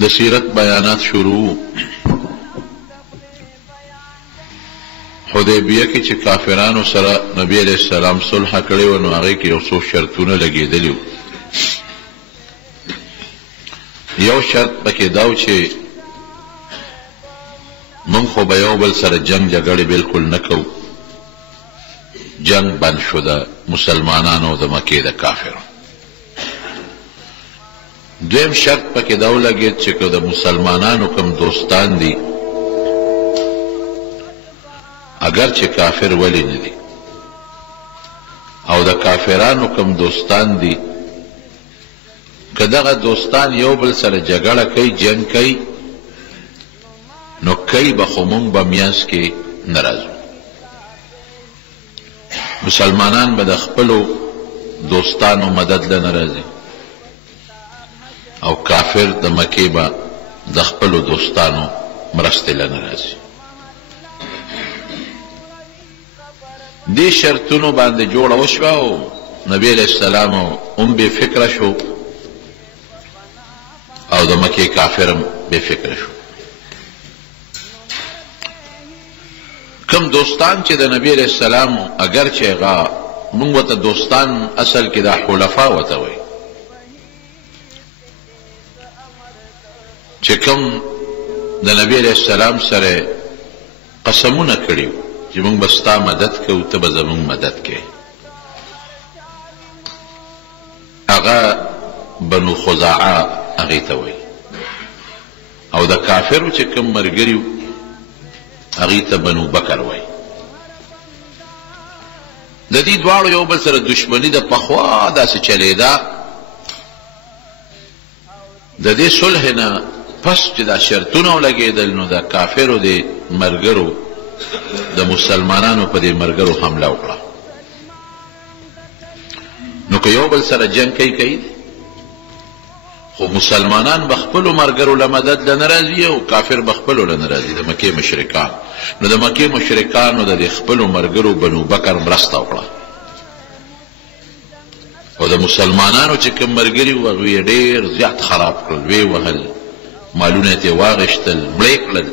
د سیرت بیانات شروع. حدیبیه کې چې کافرانو سره نبی علیہ السلام صلح کړی و، نو هغې کې یو څو شرطونه لګېدلي وو. یو شرط پکې دا و چې موږ خو به یو بل سره جنگ جګړې بالکل نه کوو. جنگ بند شو د مسلمانانو او د مکې د کافرو. دویم شرط پکې دا ولګېد چې که د مسلمانانو کوم دوستان دي، اگر چې کافر ولی نه دي، او د کافرانو کوم دوستان دي، که دغه دوستان یو بل سره جګړه کوي، جنگ کوي، نو کوي به خو مونږ به میانځ کې نه راځو. مسلمانان به د خپلو دوستانو مدد له نه راځي، او کافر د مکې به د خپلو دوستانو مرستې له نه راځي. دې شرطونو باندې جوړه وشوه او نبی علیہ السلام هم بې فکره شو او د مکې کافر هم بې فکره شو. کم دوستان چې د نبی علیہ السلام اگر چې هغه موږ ورته دوستان اصل کې دا حلفا ورته وایي، چې کوم د نبی علیہ السلام سره قسمونه کړي چې موږ به ستا مدد کوو، ته به زموږ مدد کوې، هغه بنو خزاعه هغې ته وایي، او د کافرو چې کوم ملګري هغې ته بنو بکر وایي. د دې دواړو یو بل سره دشمني د پخوا داسې چلېده. د دې صلح نه پس چې دا شرطونه ولګېدل، نو د کافرو د ملګرو د مسلمانانو په دې ملګرو حمله وکړه. نو که یو بل سره جنګ کوي، خو مسلمانان به خپلو ملګرو له مدد له نه راځي او کافر به خپلو له نه راځي، د مکې مشرکان. نو د مکې مشرکانو د خپلو ملګرو بنو بکر مرسته وکړه، او د مسلمانانو چې کوم ملګري وو هغوی یې ډېر زیات خراب کړل، ویې وهل، مالونه یې واغېشتل، مړې کړل.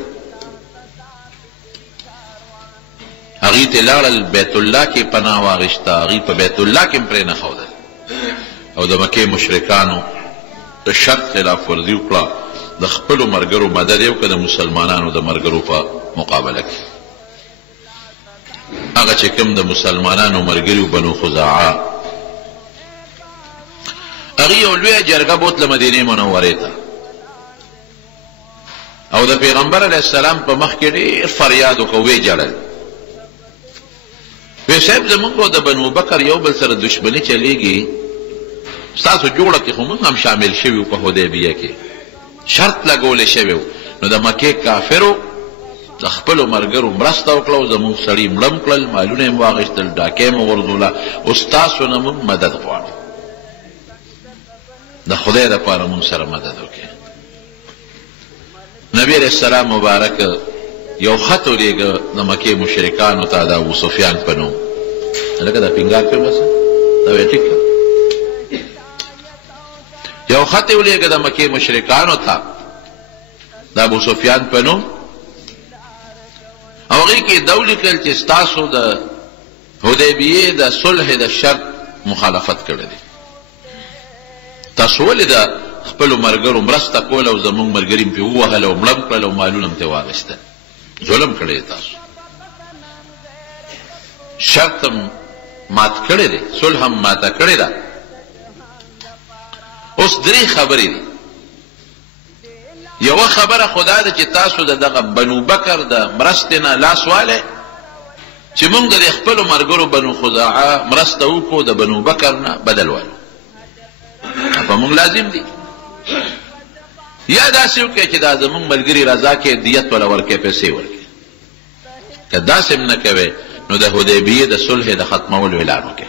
هغې ته لاړل، بیت الله کې پناه واغېشته، هغې په بیت الله کې هم پرې نه ښودل، او د مکې مشرکانو د شرط خلاف ورزي وکړه، د خپلو ملګرو مدد یې وکړه د مسلمانانو د ملګرو په مقابله کې. هغه چې کوم د مسلمانانو ملګري بنو خزاعه، هغې یو لویه جرګه بوتله مدینې منورې ته، او د پیغمبر علیه السلام په مخ کې ډېر فریاد وکړه، ویې ژړل، وی صاحب زمونږ د بنو بکر یو بل سره دشمني چلیږي، ستاسو جوړه کې خو موږ هم شامل شوي وو په حدیبیه کې، شرط لګولی شوی و. نو د مکې کافرو د خپلو ملګرو مرسته وکړه او زمونږ سړي مړم کړل، مالونه یې واغېستل، ډاکې یې وغورځوله، او ستاسو نه موږ مدد غواړو، د خدای دپاره موږ سره مدد وکړي. نبی علیہ السلام مبارک یو خط ولیږه د مکې مشرکانو ته، د ابو سفیان په نوم. لکه دا پینګار کوي بس دا وی ټیک. یو خط یې ولیږه د مکې مشرکانو ته د ابو سفیان په نوم، او هغې کې دا ولیکل چې ستاسو د حدیبیې د صلح د شرط مخالفت کړی دی، تاسو ولې د خپلو ملګرو مرسته کوله او زموږ ملګري م پرې ووهل او مړم کړل او مالونه م ترې واخېستل، ظلم کړی دی تاسو، شرط هم مات کړی دی، صلح هم ماته کړې ده. اوس درې خبرې دي. یوه خبره خو دا ده چې تاسو د دغه بنو بکر د مرستې نه لاس والی، چې موږ د خپلو ملګرو بنو خزاعه مرسته وکړو، د بنو بکر نه بدل والو، په موږ لازم دي. یا داسې وکړئ چې دا زموږ ملګري رضا کې دیت وله ورکړئ، پیسې ورکړئ. که داسې هم نه کوئ، نو د حدیبیې د صلح د ختمولو اعلان وکړئ.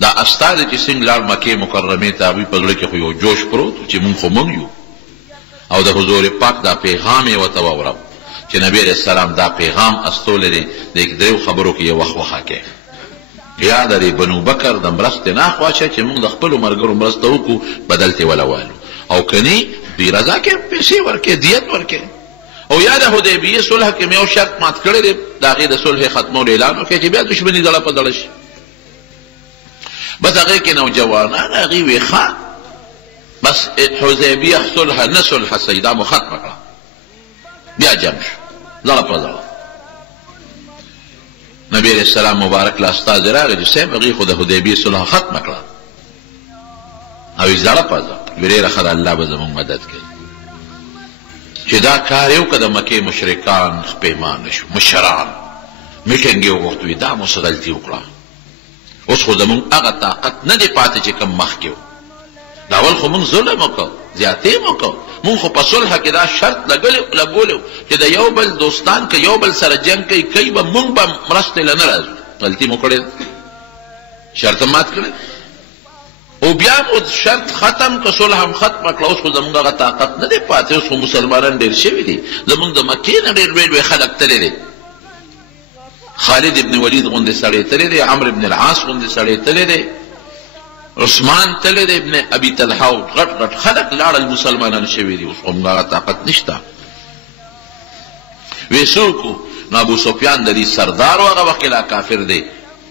دا استاد چې څنګه لاړ مکې مکرمې ته، هغوی په زړه کې خو یو جوش پروت چې موږ خو موږ یو، او د حضور پاک دا پیغام یې ورته واوره چې نبی علیه السلام دا پیغام استولی دی، د دریو خبرو کې یې وخ وخه کوي. یا د بنو بکر د مرستې نه خواشه چې موږ د خپلو ملګرو مرسته وکړو بدل ترې ولوالو او کنی دوی رضا کې پیسې ورکړي دیت ورکړي او یا د حدیبیې صلح کې مې یو شرط مات کړی دی د هغې د صلح ختمولو اعلان وکړي چې بیا دشمني زړه په زړه شي بس هغې کې نوجوانان هغې وې ښه بس حدیبیه صلح نه صلح صحیح دا مو ختمه کړه بیا جنګ شو زړه په زړه نبی علیہ السلام مبارک له استازی راغی چې صاحب هغې خو د حدیبیې صلح ختمه کړه او یې زړه په زړه ویې ډېره ښه ده الله به زموږ مدد کوي چې دا کار یې وکړه د مکې مشرکان پښیمانه شو مشران میټینګ یې وغوښت وي دا مو څه غلطي وکړه اوس خو زموږ هغه طاقت نه دی پاتې چې کوم مخکې و دا اول خو موږ ظلم وکړو زیاتې مو وکړو موږ خو په صلح کې دا شرط لګولی چې د یو بل دوستان که یو بل سره جنګ کوي به موږ به مرستې له نه راځو غلطي مو کړې شرط مات کړی او بیا مو شرط ختم که صلح هم ختمه کړه اوس خو زموږ هغه طاقت نه دی پاتې اوس خو مسلمانان ډېر شوي دي زموږ د مکې نه ډېر لوی لوی خلک تللی دی خالد ابن ولید غوندې سړی تللی دی عمرو ابن العاص غوندې سړی تللی دی عثمان تللی دی ابن ابي طلحه غټ غټ خلک لاړل مسلمانان شوي دي اوس خو موږ هغه طاقت نشته وی څوک نو ابو سفیان د دې سردار و هغه وخت لا کافر دی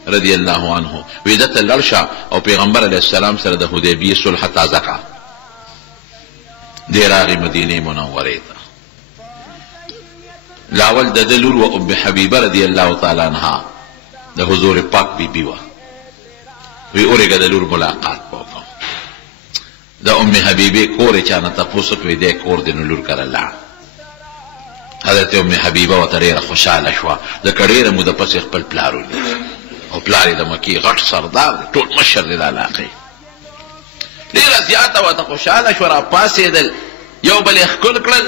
رضی الله عنه وی ده ته لړ شه او پیغمبر علیه السلام سره د حدیبیې صلح تازه کړه دی راغی مدینې منورې ته لاول د ده لور و ام حبیبه رضی الله تعالی عنها د حضور پاک بیبي وه وی اورېږه د لور ملاقات به وکړم د ام حبیبې کور یې چا نه تپوس وکړ دی کور دی نو لور کره لاړ حضرت ام حبیبه ورته ډېره خوشحاله شوه ځکه ډېره موده پسې خپل پلار ولید او پلار یې د مکې غټ سردار دی ټول مشر دی د علاقې ډېره زیاته ورته خوشحاله شوه راپاڅېدل یو بل یې ښکل کړل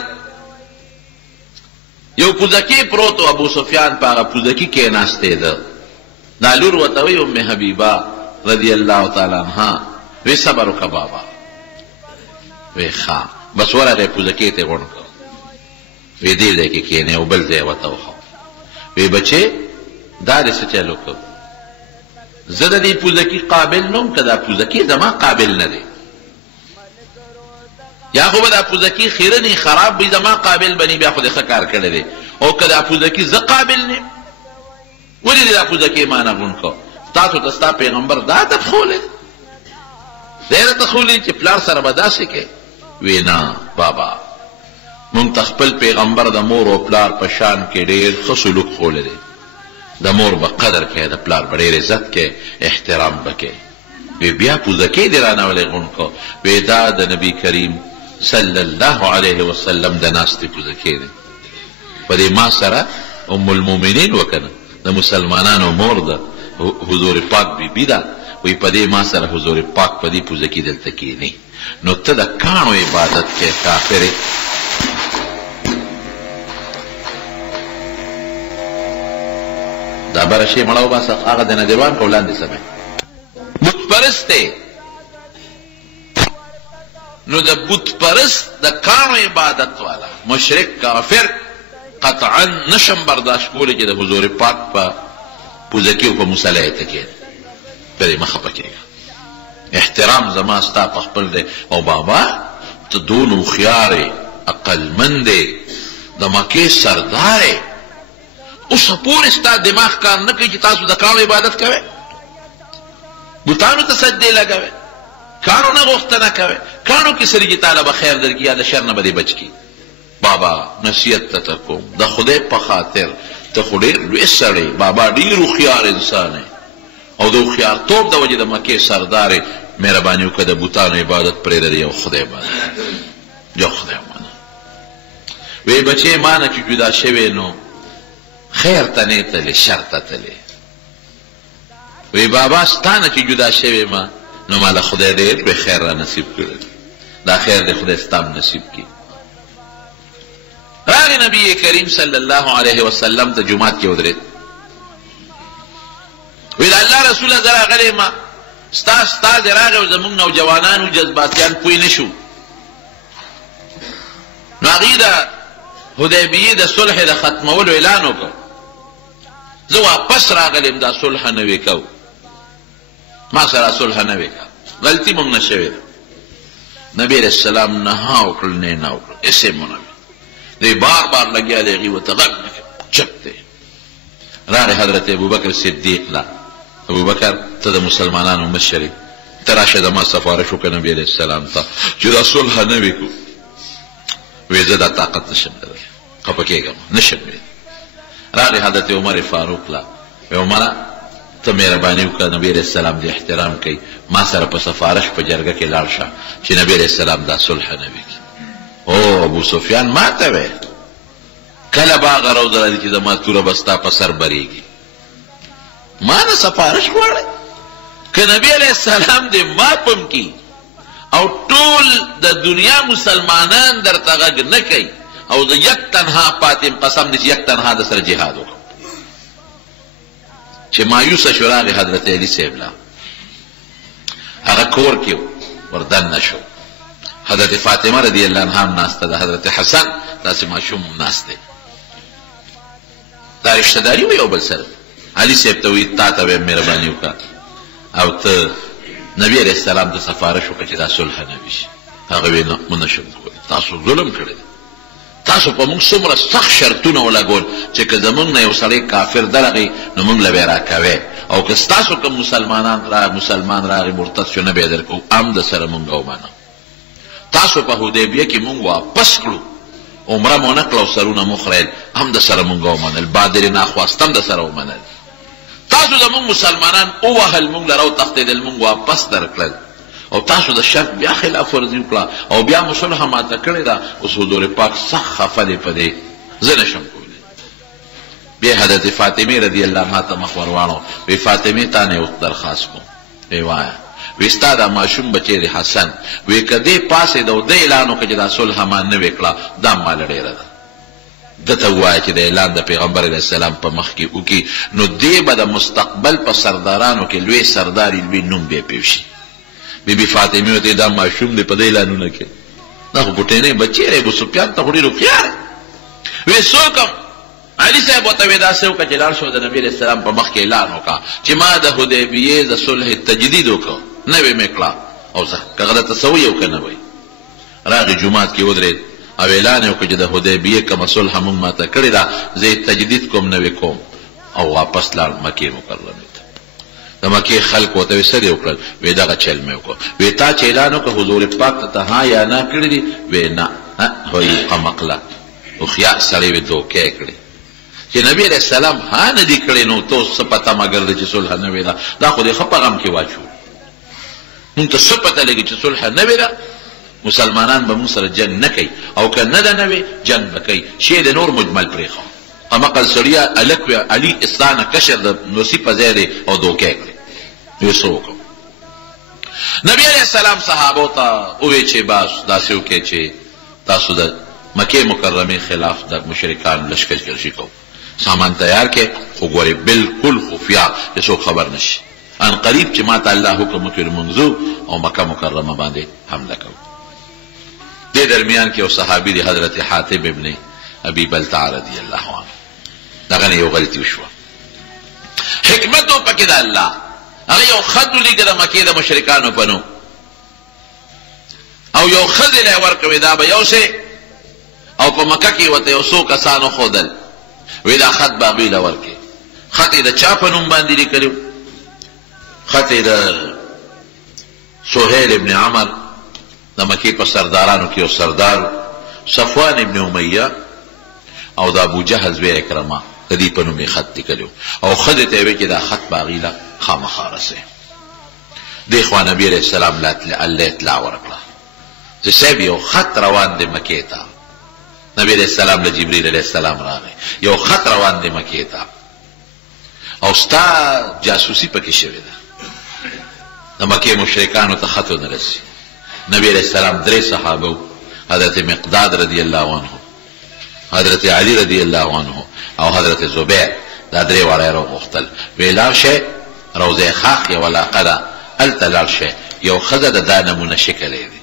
یو پوزکی پروت و ابو سفیان په هغه پوزکي کېناستی ده دا لور ورته وایي ام حبیبه رضی الله تعالی عنها وی صبر وکړه بابا وی ښه بس ورغی پوزکې ته یې غونډ کړ وی دې ځای کې کښېنې او بل ځای ورته وښه وی بچې دا دې څه چل وکړ زه د دې پوزکي قابل نه وم که دا پوزکي زما قابل نه دی یا خو به دا پوزکي خیرنې خراب وي زما قابل بني بیا خو دې ښه کار کړی دی او که دا پوزکي زه قابل نه یم ولې دې دا پوزکي ما نه غونډ کړ تاسو ته ستا پیغمبر دا ادب ښولی دی درته ښولی چې پلار سره به داسې کوې وی نه بابا مونږ ته خپل پیغمبر د مور او پلار په شان کې ډېر ښه سلوک ښولی دی د مور به قدر کوې د پلار به ډېر عزت کوې احترام به کوې وی بیا پوزکې دې رانه ولې غونډ کړو وی دا د نبي کریم صلی الله علیه وسلم د ناستې پوزکې دی په دې ما سره ام المؤمنین وکنه د مسلمانانو مور ده حضور پاک بیبي ده وی په دې ما سره حضور پاک په دې پوزکې دلته کښېني نو ته د کاڼو عبادت کې کافرې دا بره شی مړه وباسه هغه د نجوان په وړاندې سمې بت پرست دی نو د بت پرست د کاڼو عبادت والا مشرک کافر قطعا نشم برداشت کولی چې د حضور پاک په پوزکې او په مصلی ته کښېني پرې مه خفه کېږه احترام زما ستا په خپل دی او بابا ته دون هوښیار یې عقلمند یې د مکې سردار یې اوسه پورې ستا دماغ کار نه کوي چې تاسو د کاڼو عبادت کوئ بوتانو ته سجدې لګوئ کاڼو نه غوښتنه کوئ کاڼو کې سړي تعالی به خیر درکړي یا د شر نه به دې بچ کړي بابا نصیحت ته کوم د خدای په خاطر ته خو ډېر لوی سړی بابا ډېر هوښیار انسان یې او د هوښیارتوب د وجې د مکې سردار یې مهرباني وکړه د بوتانو عبادت پرېږده د یو خدای باندې یو خدای باندې وی بچې ما نه چې جدا شوې نو خیر ته نه تلې شر ته تلې وی بابا ستا نه چې جدا شوې ما نو ما له خدای ډېر لوی خیر را نصیب کړی دا خیر د خدای ستا هم نصیب کړي راغی نبی کریم صلی الله علیه وسلم ته جمعات کې ودرېد وی د الله رسوله زه راغلی ما ستا استازی راغی او زموږ نوجوانانو جذباتیان پوه نه شو نو هغې د حدیبیې د صلح د ختمولو اعلان وکړ زه واپس راغلم دا صلح نوې کو ما سره صلح نه وکړه، غلطي موږ نه شوې ده. نبی علیہ السلام نه وکړل نه وکړل اسې مو نه دی بار بار لګیا دی هغې ورته غږ نه کوي چپ دی. راغی حضرت ابوبکر صدیق لا ابوبکر ته د مسلمانانو مشر یې، ته راشه زما سفارش وکړه نبي علیه السلام ته چې دا صلح نه وکړو. وایي زه دا طاقت نشم لرلی، خفه کېږم نشم ویلی. راغی حضرت عمر فاروق لا وایي عمره ته مهرباني وکړه نبي علیه السلام دې احترام کوي، ما سره په سفارش په جرګه کې لاړ شه چې نبي علیه السلام دا صلح نه وکړي. او ابو سفیان ما ته وایي کله به هغه روز راځي چې زما توره به ستا په سر بریږي، ما نه سفارش غواړئ؟ که نبی علیہ السلام دې ماپم کی او ټول د دنیا مسلمانان درته غږ نه کوي او د یک تنها پاتې قسم دې چې یک تنها د سره جهاد وکړو. چې مایوسه شو راغی حضرت علي صاحب لا هغه کور کې وردننه شو. حضرت فاطمه رضی الله عنها هم ناسته ده، حضرت حسن داسې ماشوم هم ناست دی. دا رشته داري و یو بل سره. علي صاحب ته وایي تا ته به مهرباني وکړه او ته نبی علیه السلام ته سفارش وکړه چې دا صلح نه وشي. هغه وایي نه مو نشم کولی، تاسو ظلم کړی دی، تاسو په موږ څومره سخت شرطونه ولګول چې که زموږ نه یو سړی کافر درغی نو موږ له به یې راکوې، او که ستاسو کوم مسلمان راغی مرتد شو نه به یې درکوو، هم د سره موږ ومنو. تاسو په حدیبیه کې موږ واپس کړو، عمره مو نه کړه او سرونه مو خریل، هم د سره موږ ومنل، بادرې ناخواست هم د سره ومنل. تاسو زموږ مسلمانان ووهل موږ لره وتښتېدل، موږ واپس درکړل، او تاسو د شرط بیا خلاف ورزي وکړه او بیا مو صلح ماته کړې ده. اوس حضور پاک سخت خفه دی په دې، زه نشم کولی. بیا حضرت فاطمې رضی الله عنها ته مخ ور واړو، وی فاطمې تا نه یو درخواست کوم. وی وایه. وی ستا دا ماشوم بچی دی حسن، وی که دې پاسېده او ده اعلان وکړه چې دا صلح ما نوې کړه دا ماله ډېره ده. ده ته ووایه چې د اعلان د پیغمبر علیه السلام په مخ کې وکړي، نو دې به د مستقبل په سردارانو کې لوی سرداري لوی نوم بیا پېو شي. بی بی فاطمه ورته دا ماشوم دی په دې اعلانونه کې، دا خو ګوټینی بچی دی، ابو سفیان ته خو ډېر هوښیار. وی څوک علي صاحب ورته وایي داسې وکړه چې لاړ شو د نبي علیه السلام په مخ کې اعلان وکړه چې ما د حدیبیې د صلح تجدید وکړه، نوې مې کړه، او زه که غلطه څه وي او که نه وي. راغی جومات کې ودرېد او اعلان یې وکړه چې د حدیبیې کومه صلح موږ ماته کړې ده زه یې تجدید کوم نوې کوم، او واپس لاړ مکې مکرمې ته. د مکې خلک ورته وایي څه دې وکړل؟ وایي دغه چل مې وکړ. وایي تا چې اعلان وکړه حضور پاک ته ها یا نه کړي دي؟ وایي نه. وایي قمقله هوښیار سړی وایي دوکې کړې چې نبي علیه السلام ها نه دي کړې، نو تو څه پته مګر دی چې صلح نوې ده؟ دا خو دې ښه په غم کې واچو. مونږ ته څه پته لګي چې صلح نوې ده؟ مسلمانان به مونږ سره جنګ نه کوي، او که نه ده نوې جنګ به کوي. شی د نور مجمل پرېښه، قمقل سړیه هلک وی علي استانه کشر د نوسي په ځای دی او دوکې کړې. ویې څه وکړو؟ نبي علیه السلام صحابو ته ووایي چې بس داسې وکړئ چې تاسو د مکې مکرمې خلاف د مشرکانو لښکرکشي کوو، سامان تیار کې، خو ګورې بلکل خفیا چې څوک خبر نشي. ان قریب چې ما ته الله حکم وکړي لمونځو او مکه مکرمه باندې حمله کوو. دې درمیان کې یو صحابي دی حضرت حاتب ابن ابي بلتع رضی الله عنه، دغه نه یو غلطي وشوه. حکمت و پکې د الله، هغه یو خط ولیکه د مکې د مشرکانو په نوم، او یو ښځې له یې ورکوي، دا به یو شی، او په مکه کې ورته یو څو کسانو ښودل، وی دا خط به هغوی له ورکړي. خط یې د چا په نوم باندې لیکلی؟ خط یې د سهیل ابن عمر، د مکې په سردارانو کې یو سردار، صفوان ابن امیه او د ابو جهل زوی اکرمه، د دې په نوم یې خط لیکلی، او ښځې ته یې وایي چې دا خط به هغوی له خامخا رسوي. دې خوا نبي علیه السلام الله اطلاع ورکړه چې صاحب یو خط روان دی مکې ته. نبی علیہ السلام له جبریل علیہ السلام راغی، یو خط روان دی مکې ته، او ستا جاسوسي پکې شوې ده، د مکې مشرکانو ته خط ونه رسي. نبی علیہ السلام درې صحابه، حضرت مقداد رضی الله عنه، حضرت علی رضی الله عنه او حضرت زبیر، دا درې واړه یې راوغوښتل. ویې لاړ شئ روضه خاق یوه علاقه ده، هلته لاړ شئ، یو ښځه د دا نمونه شکل یې دی،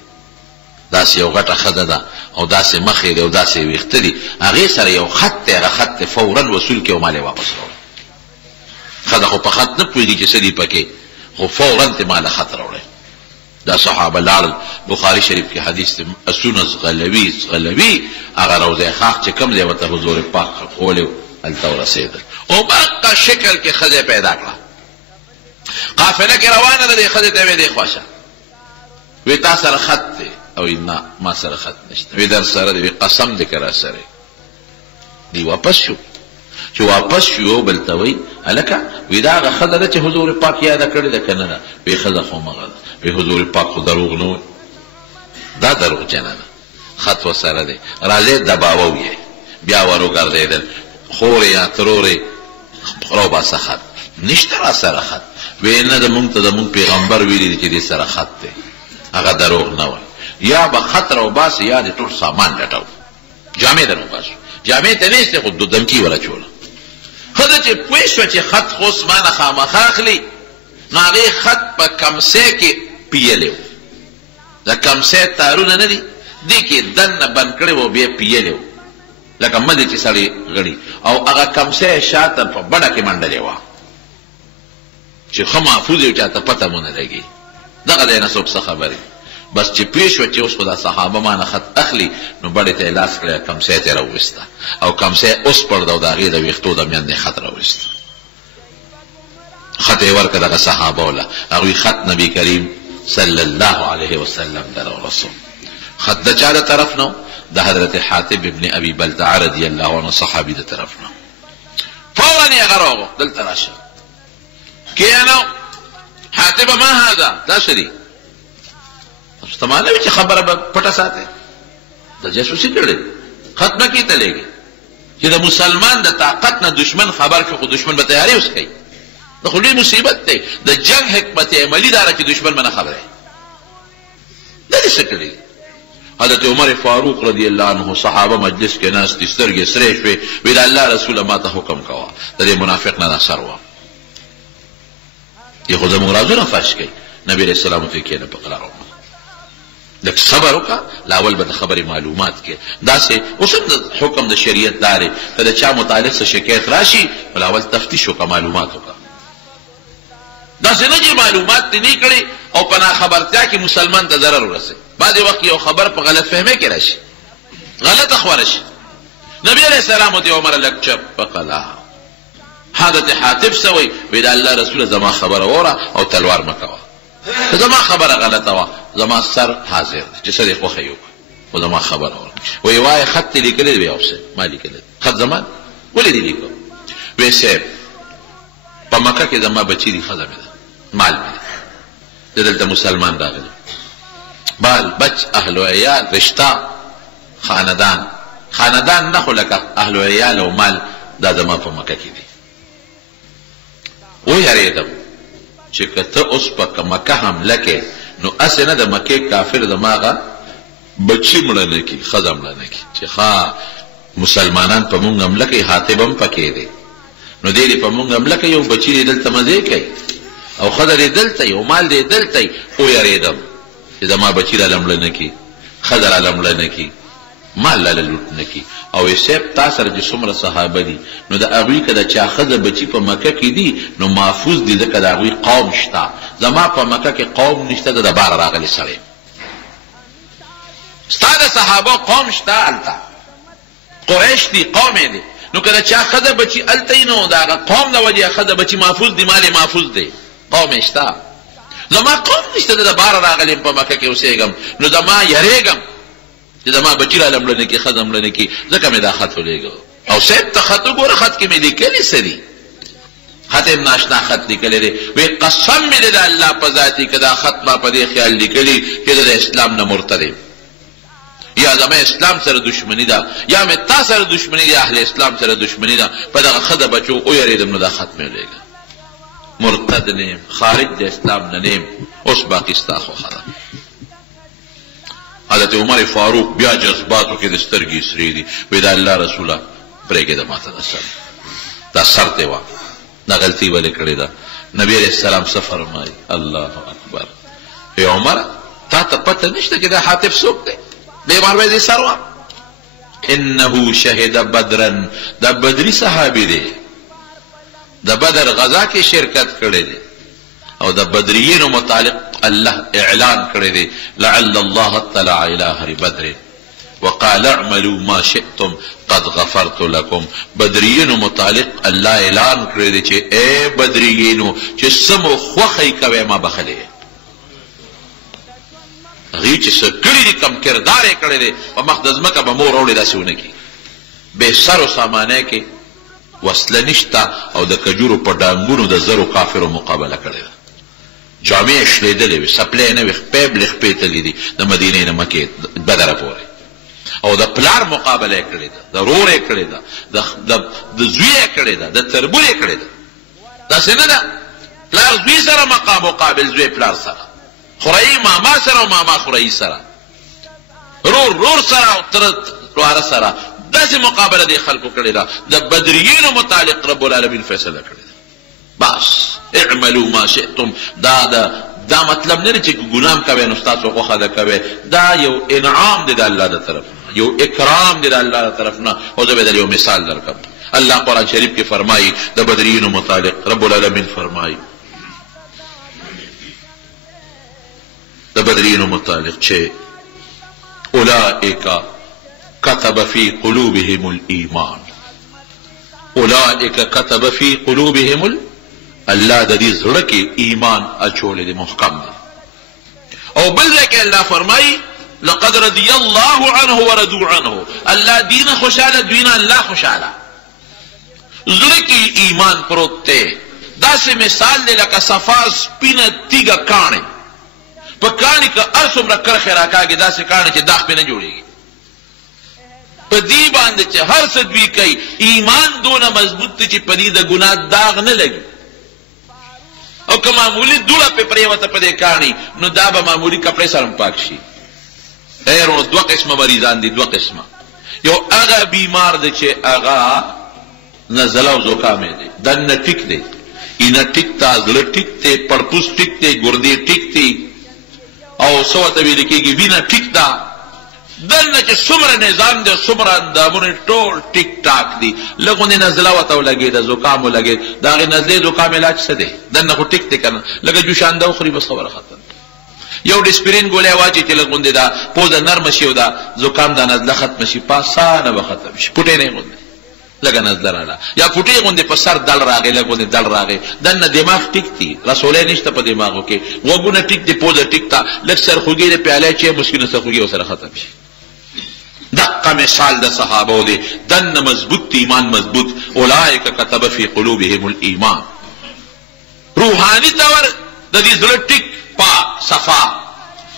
داسې یو غټه ښځه ده او داسې مخ یې دی او داسې ویښته دي، هغې سره یو خط دی، هغه خط فورا وصول کړي او مال یې واپس راوړه. ښځه خو په خط نه پوهېږي چې څه دي پکې، خو فوراً ته ماله خط راوړی. دا صحابه لاړل، بخاري شریف کې حدیث دی، اسونه ځغلوي هغه روضه خاک چې کوم دی ورته حضور پاک ښوولی هلته ورسېدل. او بقا شکل کې ښځه پیدا کړه، قافله کې روانه ده، دې ښځې ته ویې دی خواشه وی تا سره خط دی؟ او نه ما سره خط نشته. وی در سره دی؟ وی قسم دی که را سره. دی واپس شو، چې واپس شو بل ته وی هلکه وی دا هغه ښځه ده چې حضور پاک یاده کړې ده که نه ده؟ وی ښځه خو مغه ده. وی حضور پاک خو دروغ نه وی، دا دروغجنه ده، خط ورسره دی، راځئ دباوه ویې. بیا ور وګرځېدل، خورې یا ترورې راوباسه خط. نشته را سره خط. وی نه ده مونږ ته د مونږ پیغمبر ویلي دی چې دې سره خط دی، هغه دروغ نه وای. یا به خط راوباسې یا د ټول سامان لټو، جامې در وباسو، جامې ته نه ایستې خو دمکي ورچوله. ښځه چې پوه شوه چې خط خو اوس ما نه خامخا اخلي، نو هغې خط په کمسۍ کې پیلی و. د کمسۍ تارونه نه دي، دې کې دننه بند کړی و بیا پیلی و لکه مدې چې سړی غړي، او هغه کمسۍ شاته په بڼه کې منډلې وه چې ښه محفوظ یې چاته پته مو نه لګي. دغه دی نه څوک څه خبرې. بس چې پوه شوه چې اوس خو دا صحابه ما نه خط اخلي، نو بړې ته یې لاس کړی، کمسۍ ته یې راوویسته او کمسۍ اوس پړده او د هغې د ویښتو د میندې خط راوویسته. خط یې ورکړه دغه صحابه وله. هغوی خط نبي کریم صلی الله علیه وسلم ته راورسو. خط د چا د طرف نه؟ د حضرت حاتب ابن ابي بلتعه رضی الله عنه صحابي د طرف نه. فورا یې هغه راوغوښت دلته راشه کېنو. حاتب ما هذا، دا څه دي؟ تاسو ته معلوم چې خبره به پټه ساتئ، د جاسوسي کړې، خط نه کیته لېږي چې د مسلمان د طاقت نه دشمن خبر شو، خو دشمن به تیاري اوس کوي. دا خو لوی مصیبت دی. د جنگ حکمت عملي دا چې دشمن به نه خبره دا دې څه کړي. حضرت عمر فاروق رضی الله عنه صحابه مجلس کې ناست دي، سترګې سرې شوې، وی د الله رسوله ما ته حکم کوه د دې منافق نه اثر وه، یې خو زموږ رازونه فاش کوي. نبي علیه السلام ته کېنه په قرار ومه، لږ صبر وکړه، لاول به د خبرې معلومات کې داسې. اوس هم د حکم د شریعت دا دی که د چا متعلق څه شکایت راشي لاول تفتیش وکړه، معلومات وکړه. داسې نه چې معلومات دې نه کړي او په ناخبرتیا کې مسلمان ته ضرر ورسوي. بعضې وخت یو خبر په غلط فهمۍ کې راشي، غلطه خوره شي. نبي علیه السلام ته عمر لږ چپ وکړه. حضرت حاتب څه وایي؟ وایي د الله رسوله زما خبره واوره او تلوار مه کوه. که زما خبره غلطه وه زما سر حاضر دی چې څه دې خوښه یې وکړه، خو زما خبره واوره. وایي وایه خط دې لیکلی دی؟ وایي او صاحب ما لیکلی دی. خط زما ولې دې لیکو؟ وایي صاحب په مکه کې زما بچي دي، ښځه مې ده، مال مې ده، زه دلته مسلمان راغلی، بال بچ اهل و عیال رشته خاندان نه خو لکه اهل و عیال او مال دا زما په مکه کې دي. ویریدم چې که ته اوس په مکه حمله کې نو اسې نه د مکې کافر دماغه بچي مړه نه کړي، ښځه مړه نه کړي چې ښه مسلمانان په مونږ حمله کوي، حاتب هم پکې دی، نو دی دې په مونږ حمله کوي، یو بچي دې دلته مزې کوي او ښځه دې دلته یو مال دې دلته وي. ویریدم چې زما بچي راله مړه نه کړي، ښځه راله مړه نه کړي، مال لاله لوټ نه کړي. او صاحب تا سره چې څومره صحابه دي نو د هغوی که د چا ښځه بچي په مکه کې دي نو محفوظ دي، ځکه د هغوی قوم شته. زما په مکه کې قوم نشته، د باره راغلی سړی. ستا د صحابه قوم شته هلته، قریش دي، قوم یې دي، نو که د چا ښځه بچي هلته وي نو د هغه قوم د وجې ښځه بچي محفوظ دي، مال یې محفوظ دی، قوم یې شته. زما قوم نشته، د باره راغلی په مکه کې اوسېږم، نو زما یریږم چې زما بچي راله مړه نه کړي، ښځه مړه نه کړي، ځکه مې دا خط ولېږه. او صاحب ته خط وګوره، خط کې مې لیکلي څه دي؟ خط یې ناشنا خط لیکلی دی. وایي قسم مې دی د الله په ذاتي که دا خط ما په دې خیال لیکلي چې زه د اسلام نه مرتد یم، یا زما اسلام سره دشمني ده، یا مې تا سره دشمني ده، اهل اسلام سره دشمني ده، په دغه ښځه بچو ویرېدم نو دا خط مې ولېږه. مرتد نه یم، خارج د اسلام نه نه یم، اوس باقي ستا خوښه ده. حضرت عمر فاروق بیا جذباتو کې د سترګې سرې دي، وایي د الله رسوله پرېږده ماته دا سر، دا سر دی وه، دا غلطي ولې کړې ده؟ نبي علیه السلام څه فرمایي؟ الله اکبر. ای عمر تا ته پته نشته چې دا حاتب څوک دی؟ بې مروی دې سر وه. انه شهد بدرا، دا بدري صحابي دی، د بدر غزا کې شرکت کړی دی، او د بدریینو متعلق الله اعلان کړی دی لعل الله اطلع الى اهل بدر وقال اعملوا ما شئتم قد غفرت لكم. بدریینو متعلق الله اعلان کړی دی چې اے بدریینو چې سمو خوخی کوي ما بخلی هغوی چې څه کړي دي کم کردار یې کړی دی په مخ د ځمکه به مور راوړي داسې ونه کړي بې سرو سامانۍ کې وسله نشته او د کجورو په ډانګونو د زرو کافرو مقابله کړې ده جامې یې شلېدلې وې سپلی نه وې خپې بلې خپې تللي دي د مدینې نه مکې بدره پورې او د پلار مقابله یې کړې ده د رور یې کړې ده د زوی یې کړې ده د تربور یې کړې ده داسې نه ده پلار زوی سره مقابل زوی پلار سره خورایي ماما سره او ماما خورایي سره رور سره او تره رواره سره داسې مقابله دی خلکو کړې ده د بدریینو متعلق رب العالمین فیصله کړې ده بس اعملوا ما شئتم دا مطلب نه دی چې ګناه کوئ نو ستاسو خوښه ده کوئ دا یو انعام دی د الله د طرف یو اکرام دی د الله د طرف نه او زه به در یو مثال درکړم الله قرآن شریف کې فرمایي د بدریینو متعلق رب العالمین فرمایي د بدریینو متعلق چې اولئک كتب في قلوبهم الإيمان اولئك كتب في قلوبهم الله د دې زړه کې ایمان اچولې دی محکم دی او بل ځای کې الله فرمایي لقد رضي الله عنه ورضوا عنه الله دین خوشاله دوی نه الله خوشاله زړه کې ایمان پروت دی داسې مثال دی لکه صفا سپینه تیږه کاڼې په کاڼي که هر څومره کرښې راکاږي داسې کاڼې چې داغ پې نه جوړېږي په دې باندې چې هر څه دوی کوي ایمان دونه مضبوط دی چې په دې د ګناه داغ نه لګي او که معمولي دوړه پې پرېوته په دې کاڼي نو دا به معمولي کپړې سره پاک شي ایرو دوه قسمه مریضان دي دوه قسمه یو هغه بیمار دی چې هغه نزله او زکام دی دننه ټیک دی اینه ټیک تا زړه ټیک دی پړپوس ټیک دی ګردې ټیک دی او څه ورته ویل کېږي وینه ټیک ده دننه چې څومره نظام دی څومره اندامونه ټول ټیک ټاک دي لږ غوندې نزله ورته ولګېده زکام ولګېد د هغې نزلې زکام علاج څه دی دننه خو ټیک دی که نه لکه جوشانده وخوري بس خبره ختم یو ډسپرین ګولۍ واچي چې لږ غوندې دا پوزه نرمه شي او دا زکام دا نزله ختمه شي په اسانه به ختم شي پوټې نه یې غوندې لږه نزله راله یا پوټې غوندې په سر دړ راغی لږ غوندې دړ راغی دننه دماغ ټیک دي رسولی نشته په دماغو کې غوږونه ټیک دي پوزه ټیک ده لږ سرخوږي د پیالی چې مسکینه سرخوږي ورسره ختم شي دقه مثال د صحابو دی دننه مضبوط ایمان مضبوط اولئک کتب فی قلوبهم الایمان روحانی طور د دې زړه ټیک پاک صفا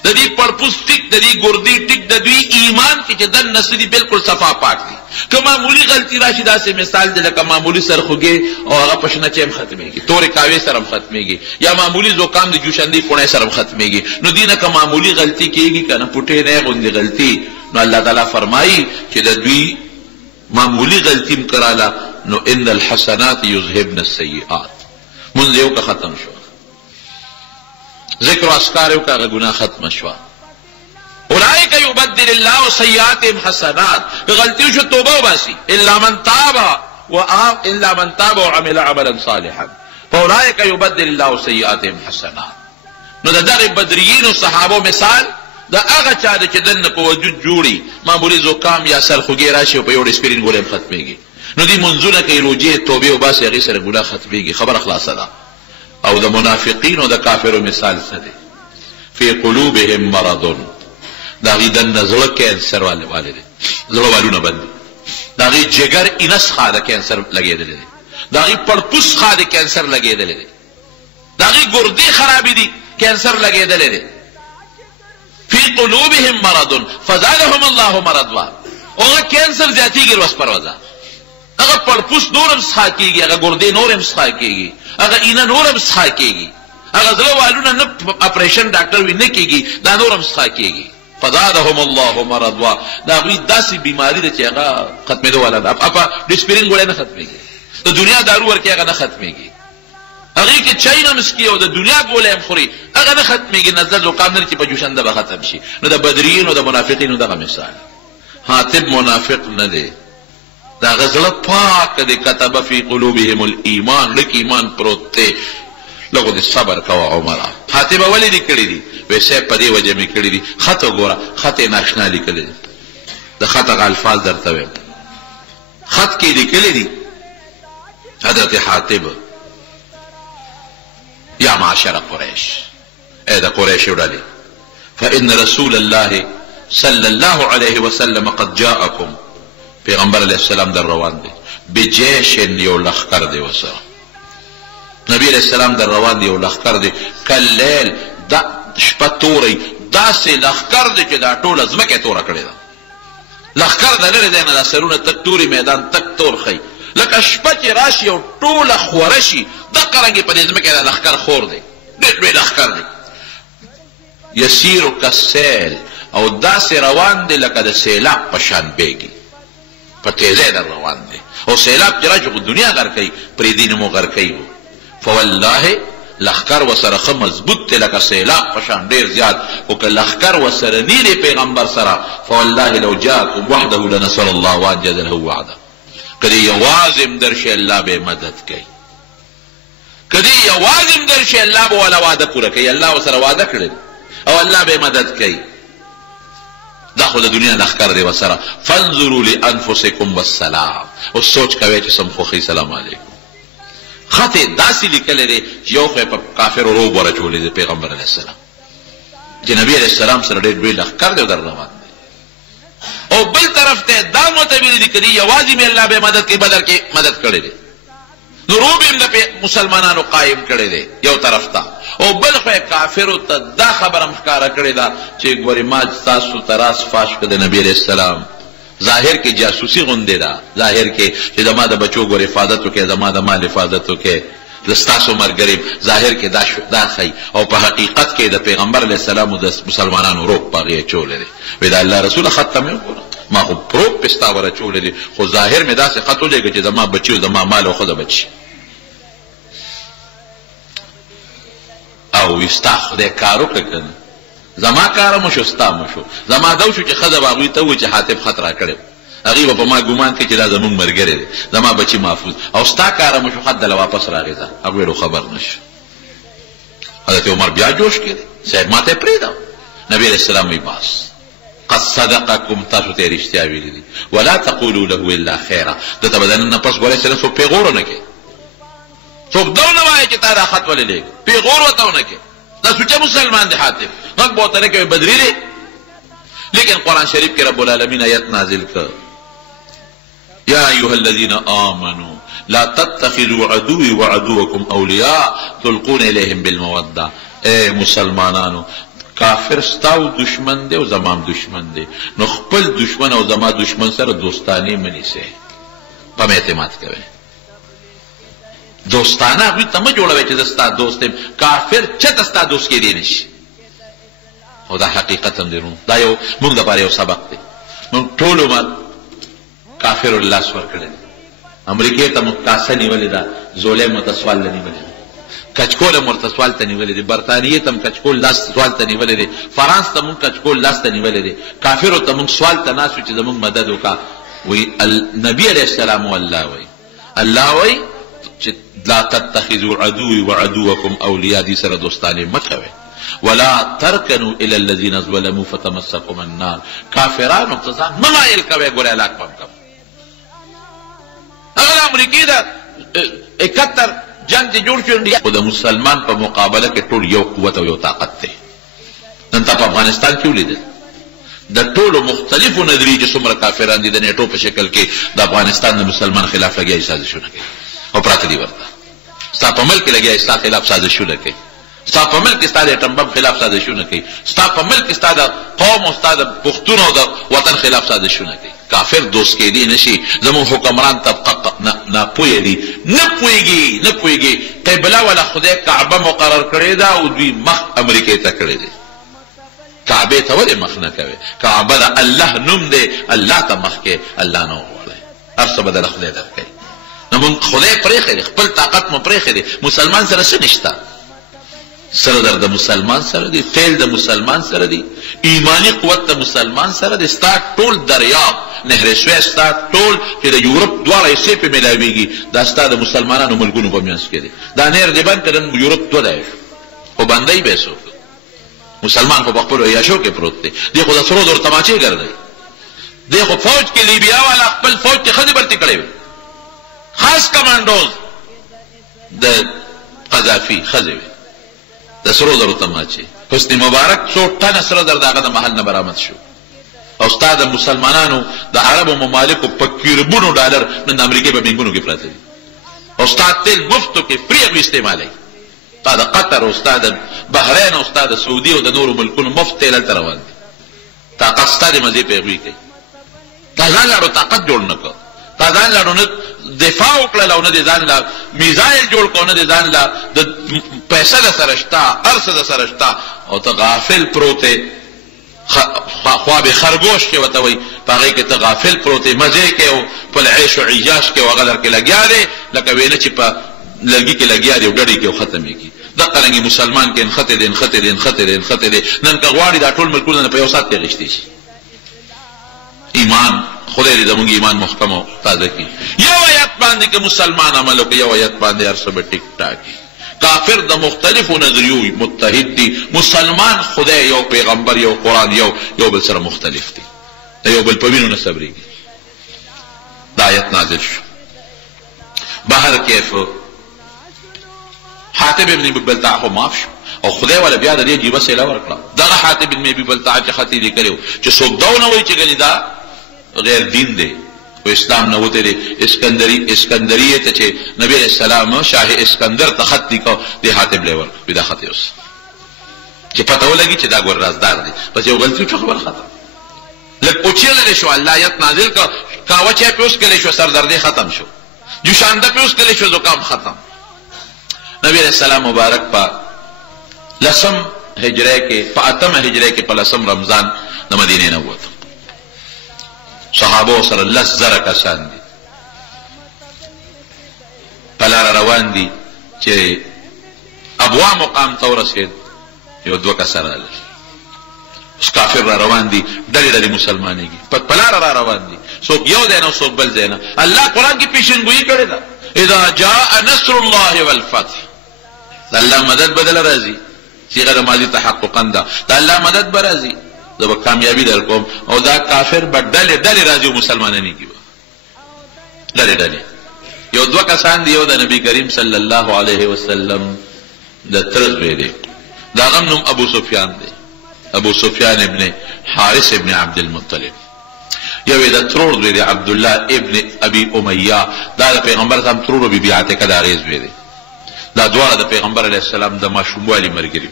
د دې پړپوس ټیک د دې ګردې ټیک د دوی ایمان کې چې دننه څه دي بالکل صفا پاک دي که معمولي غلطي راشي داسې مثال دی لکه معمولي سرخوږی او هغه په شنچۍ هم ختمېږي تورې کاوې سره هم ختمېږي یا معمولي زکام د جوشندې پوڼۍ سره هم ختمېږي نو دې نه که معمولي غلطي کېږي که نه پوټې نه غوندې غلطي نو الله تعالی فرمایي چې د دوی معمولي غلطي هم کراله نو ان الحسنات یذهبن السیئات مونځ یو که ختم شو ذکر و اذکار یو که هغه ګناه ختمه شوه اولئک یبدل الله سیئاتهم حسنات که غلطي وشو توبه وباسي الا من تاب وعمل عملا صالحا فاولئک یبدل الله سیئاتهم حسنات نو د دغه بدریینو صحابو مثال دا هغه چا دی چې دننه په وجود جوړي معمولي زکام یا سرخوږی راشي او په یو ډسپرین ګولۍ هم ختمېږي نو دې منځونه کوي روجې توبې وباسي هغې سره ګناه ختمېږي خبره خلاصه ده او د منافقینو د کافرو مثال څه دی فی قلوبهم مرض د هغې دننه زړه کینسر والې دی زړه والونه بند دي د هغې جګر اینس ښه د کینسر لګېدلی دی د هغې پړپوس ښه د کینسر لګېدلی دی د هغې ګردې خرابې دي کینسر لګېدلی دی فی قلوبهم مرض فزادهم الله مرضا هغه کینسر زیاتېږي ورځ پر ورځه هغه پړپوس نور هم څښا کېږي هغه ګردې نور هم څښا کېږي هغه اینه نور هم څښا کېږي هغه زړه والونه نه اپریشن ډاکټر وي نه کېږي دا نور هم څښا کېږي فزادهم الله مرضا دا هغوی داسې بیماري ده چې هغه ختمېدو والا ده په ډسپرین ګولۍ نه ختمېږي د دنیا دارو ورکې هغه نه ختمېږي هغې کې چای هم څکي او د دنیا ګولۍ هم خوري هغه نه ختمېږي نزله زکام نه چې په جوشنده به ختم شي نو د بدریینو د منافقینو دغه مثال حاطب منافق نه دی د هغه زړه پاک دی کتب فی قلوبهم الایمان لږ ایمان پروت دی لږ دې صبر کوه عمره. حاتمه ولې لیکلي دي؟ وایي صاحب په دې وجه مې کړي دي. خط وګوره، خط یې ناشنا لیکلی دی. د خط هغه الفاظ درته وایم. خط کې لیکلی دي حضرت حاتم: یا معشر قریش، ای د قریشو ډلې، فإن رسول الله صلی الله علیه وسلم قد جاءکم، پیغمبر علیه السلام در روان دی، بجیش یو لښکر دی ورسره. نبی علیه السلام در روان دی، یو لښکر دی، کاللیل، دا شپه توری، داسې لښکر دی چې دا ټوله ځمکه توره کړې ده. لښکر د لرې دی نه دا سرونه تک توري، میدان تک تور ښیي، لکه شپه چې راشي یو ټوله خوره شي، دقه رنګې په دې ځمکه دا لښکر خور دی، ډېر لوی لښکر دی. یسیرو کالسیل، او داسې روان دی لکه د سیلاب په شان بیږي، په تیزۍ در روان دی. او سیلاب چې راشي خو دنیا غر کوي، پرېږدي نه مو غر کوي. فوالله لښکر ورسره ښه مضبوط دی لکه سیلاب په شان ډېر زیات. خو که لښکر ورسره نه دی پیغمبر سره، فوالله لو جاءکم وحده لنصر الله وانجز له وعده. که دې یوازې م درشي الله به مدد کوي. که دې یوازې م درشي الله به والا وعده پوره کوي. الله ورسره وعده کړی او الله به مدد کوي. دا خو د دنیا لښکر دی ورسره. فانظروا لانفسکم والسلام. اوس سوچ کوئ چې سم خوښئ. سلام علیکم. خط یې داسې لیکلی دی چې یو خو یې په کافرو روب ورچولی دی پیغمبر علیه السلام، چې نبي علیه السلام سره ډېر لوی لښکر دی او در روان دی. او بل طرف ته دا معتبر دي که دی یوازې مې الله به مدد کوي، بدر کې مدد کړی دی، نو روب یې د مسلمانانو قایم کړی دی یو طرف ته. او بل خو یې کافرو ته دا خبره م ښکاره کړې ده چې ګورې ما ستاسو ته راز فاش کړ د نبي علیه السلام. ظاهر کې جاسوسي غوندې ده، ظاهر کې چې زما د بچو ګور حفاظت وکړې، زما د مال حفاظت وکړې، د ستاسو مرګري، ظاهر کې دا ښیي. او په حقیقت کې د پیغمبر علیه السلام او د مسلمانانو روب په هغې اچولی دی. وایي د الله رسوله خط ته مې وګوره، ما خو پروب پې ستا ور اچولی دی، خو ظاهر مې داسې خط ولېږه چې زما بچي او زما مال او ښځه بچي. او وایي ستا خدای کار وکړه که نه، زما کار مو شو ستا مو شو. زما دا وشو چې ښځه به هغوی ته ووایي چې حاتم خط را کړی، هغوی به په ما ګمان کوي چې دا زمونږ ملګری دی، زما بچي محفوظ. او ستا کاره مو شو، خط دله واپس راغی ځه، هغوی له خبر نه شو. حضرت عمر بیا جوش کړی، صاحب ما ته یې پرېږده. نبي علیه السلام وایي بس قد صدقکم، تاسو ته یې رښتیا ویلي دي. ولا تقولوا له الا خیرا، دته به د نن نه پس ګورئ سره څوک پیغور ونه کړي، څوک دا ونه وایي چې تا دا خط ولې لېږه، پیغور ورته ونه کړي. دا سوچه مسلمان دی حاتم، غږ به ورته نه کوي بدري دی. لیکن قرآن شریف کې رب العالمین آیت نازل کړ: یا ایها الذین آمنوا لا تتخذوا عدوی وعدوکم اولیاء تلقون الیهم بالموده. اے مسلمانانو، کافر ستاو دشمن دی او زمام دشمن دی، نو خپل دشمن او زما دشمن سره دوستانه منیسه، په اعتماد کوي. دوستانه هغوی ته مه جوړوئ چې زه ستا دوست یم. کافر چته ستا دوست کېدی نه شي. او دا حقیقت هم دی. دا یو موږ دپاره یو سبق دی. موږ ټول عمر کافرو له لاس ورکړی دی. امریکې ته موږ کاسه نیولې ده، زولی مو ته سوال له نیولې ده، کچکول هم ورته سوال ته نیولې دی، برطانیې ته هم کچکول لاس سوال ته نیولې دی، فرانس ته موږ کچکول لاس ته نیولې دی. کافرو ته موږ سوال ته ناست چې زموږ مدد وکړه. وایي نبي علیه السلام و الله وایي چې لا تتخذوا عدوی وعدوکم اولیاء، دې سره دوستانې مه کوئ. ولا ترکنوا الى الذین ظلموا فتمسکم النار، کافرانو ته ځان مه مایل کوئ. ګورئ هلاک به هم کوم. هغه د امریکې د 71 جنگ چې جوړ شو، خو د مسلمان په مقابله کې ټول یو قوت او یو طاقت دی. نن تا په افغانستان کې ولیدل د ټولو مختلفو نظریې چې څومره کافران دي د نیټو په شکل کې د افغانستان د مسلمان خلاف لګیا سازشونه کوي او پراته دي ورته. ستا په ملک کې لګیا ستا خلاف سازشونه کوي، ستا په ملک کې ستا د ایټم بم خلاف سازشونه کوي، ستا په ملک کې ستا د قوم او ستا د پښتون او د وطن خلاف سازشونه کوي. کافر دوست کېدی نشي. زموږ حکمران طبقه ناپوهه دي، نه پوهېږي. قبله ولا خدای کعبه مقرر کړې ده او دوی مخ امریکې ته کړی دی. کعبې ته ولې مخ نه کوي؟ کعبه د الله نوم دی، الله ته مخ کې الله نه وغواړئ، هر څه به دله خدای درکوي. نو موږ خدای پرېښی دی، خپل طاقت مو پرېښی دی. مسلمان سره څه نشته، سره در د مسلمان سره دی، تیل د مسلمان سره دی، ایمانی قوت د مسلمان سره دی. ستا ټول دریاب نهر سویس، ستا ټول چې د یورپ دواړه حصې پې میلاویږي، دا ستا د مسلمانانو ملکونو په منځ کې دی. دا نهر دی بند کړه یورپ 2 دی خو بندی به څوک؟ مسلمان خو په خپلو عیاشو کې پروت دی. دی خو د سرو زرو تماچې ګرځوي. دی خو فوج کې لیبیا والا خپل فوج کې ښځې برتې کړې وې، خاص کمانډوز د قذافي ښځې وې، د سرو زرو تماچې. حسني مبارک 100 ټنه سره زر د هغه د محل نه برآمد شو. او ستا د مسلمانانو د عربو ممالکو په کیربونو ډالر نن د امریکې په بینکونو کې پراته دي. او ستا تیل مفتو کې فری هغوی استعمالوي. ستا د قطر او ستا د بحرین او ستا د سعودي او د نورو ملکونو مفت تیل هلته روان دي. طاقت ستا د مزې په هغوی کوي. تا ځان لاړو طاقت جوړ نه کړ، تا ځان لاړو نه دفاع وکړل او نه دې ځان لا میزایل جوړ کړو، نه دې ځان لا د پیسه د سره شته، هر څه د سره شته، او ته غافل پروت یې. خواب خرگوش کې ورته وایي، په هغې کې ته غافل پروت یې، مزې کې او خپل عیش و عیاش کې او هغه در کې لګیا دی لکه ویله چې په لرګي کې لګیا دی او ډډې کې او ختم یې کړي. دقه رنګې مسلمان کې انخطې دی انخطې دی انخطې دی انخطې دی. نن که غواړي دا ټول ملکونه نه په یو ساعت کې اخیستی شي. ایمان خدای دې زموږ ایمان محکم او تازه کړي. یو آیت باندې که مسلمان عمل وکړي، یو آیت باندې هر څه به ټیک ټاک وي. کافر د مختلفو نظریو متحد دي، مسلمان خدای یو، پیغمبر یو، قرآن یو بل سره مختلف دي، د یو بل په وینو نه صبرېږي. دا آیت نازل شو. بهر کیف حاتب ابن ابي بلتع خو معاف شو او خدای والا بیا د دې جیبه سیله ورکړه. دغه حاتب ابن ابي بلتع چې خط یې لیکلی و چې څوک دا ونه وایي چې ګنې دا غیر دین دی، خو اسلام نه وتی دی. اسکندریې ته چې نبی علیه السلام شاه اسکندر ته خط لیکه، دې حاتب لی ورکړ، دا خط یې اوس چې پته ولګي چې دا ګور رازدار دی. بس یو غلطي وشوه، خبره ختم. لږ اوچېدلی شو، الله آیت نازل کړه، قهوه چای پې وڅښلی شو، سردردې ختم شو، جوشانده پې وڅښلی شو، زکام ختم. نبی علیہ السلام مبارک په 10 هجری کې، په 8 هجری کې په 10 رمضان د مدینې نه ووتم. صحابه سره 10,000 کسان دي، په لاره روان دي چې ابوا مقام ته ورسېد. یو 2 کسه راغلل، اوس کافر را روان دي، ډلې ډلې مسلمانېږي، په لاره را روان دي، څوک یو ځای نه څوک بل ځای نه. الله قرآن کې پیشنګویي کړې ده، اذا جاء نصر الله والفتح، د الله مدد بدل راځي. صيغه د ماضي تحققا ده، د الله مدد به راځي، زه به کامیابي در کوم. او دا کافر به ډلې ډلې راځي او مسلمانانېږي به ډلې ډلې. یو 2 کسان دي، یو د نبي کریم صلی الله علیه وسلم د تره زوی دی، د هغه نوم ابو سفیان دی، ابو سفیان ابن حارث ابن عبدالمطلب. یو یې د ترور زوی دی، عبدالله ابن ابي امیه، دا د پیغمبر صاحب ترور او بیبي عتیقه د هغې زوی دی. دا دواړه د پیغمبر علیه السلام د ماشوموالي ملګري.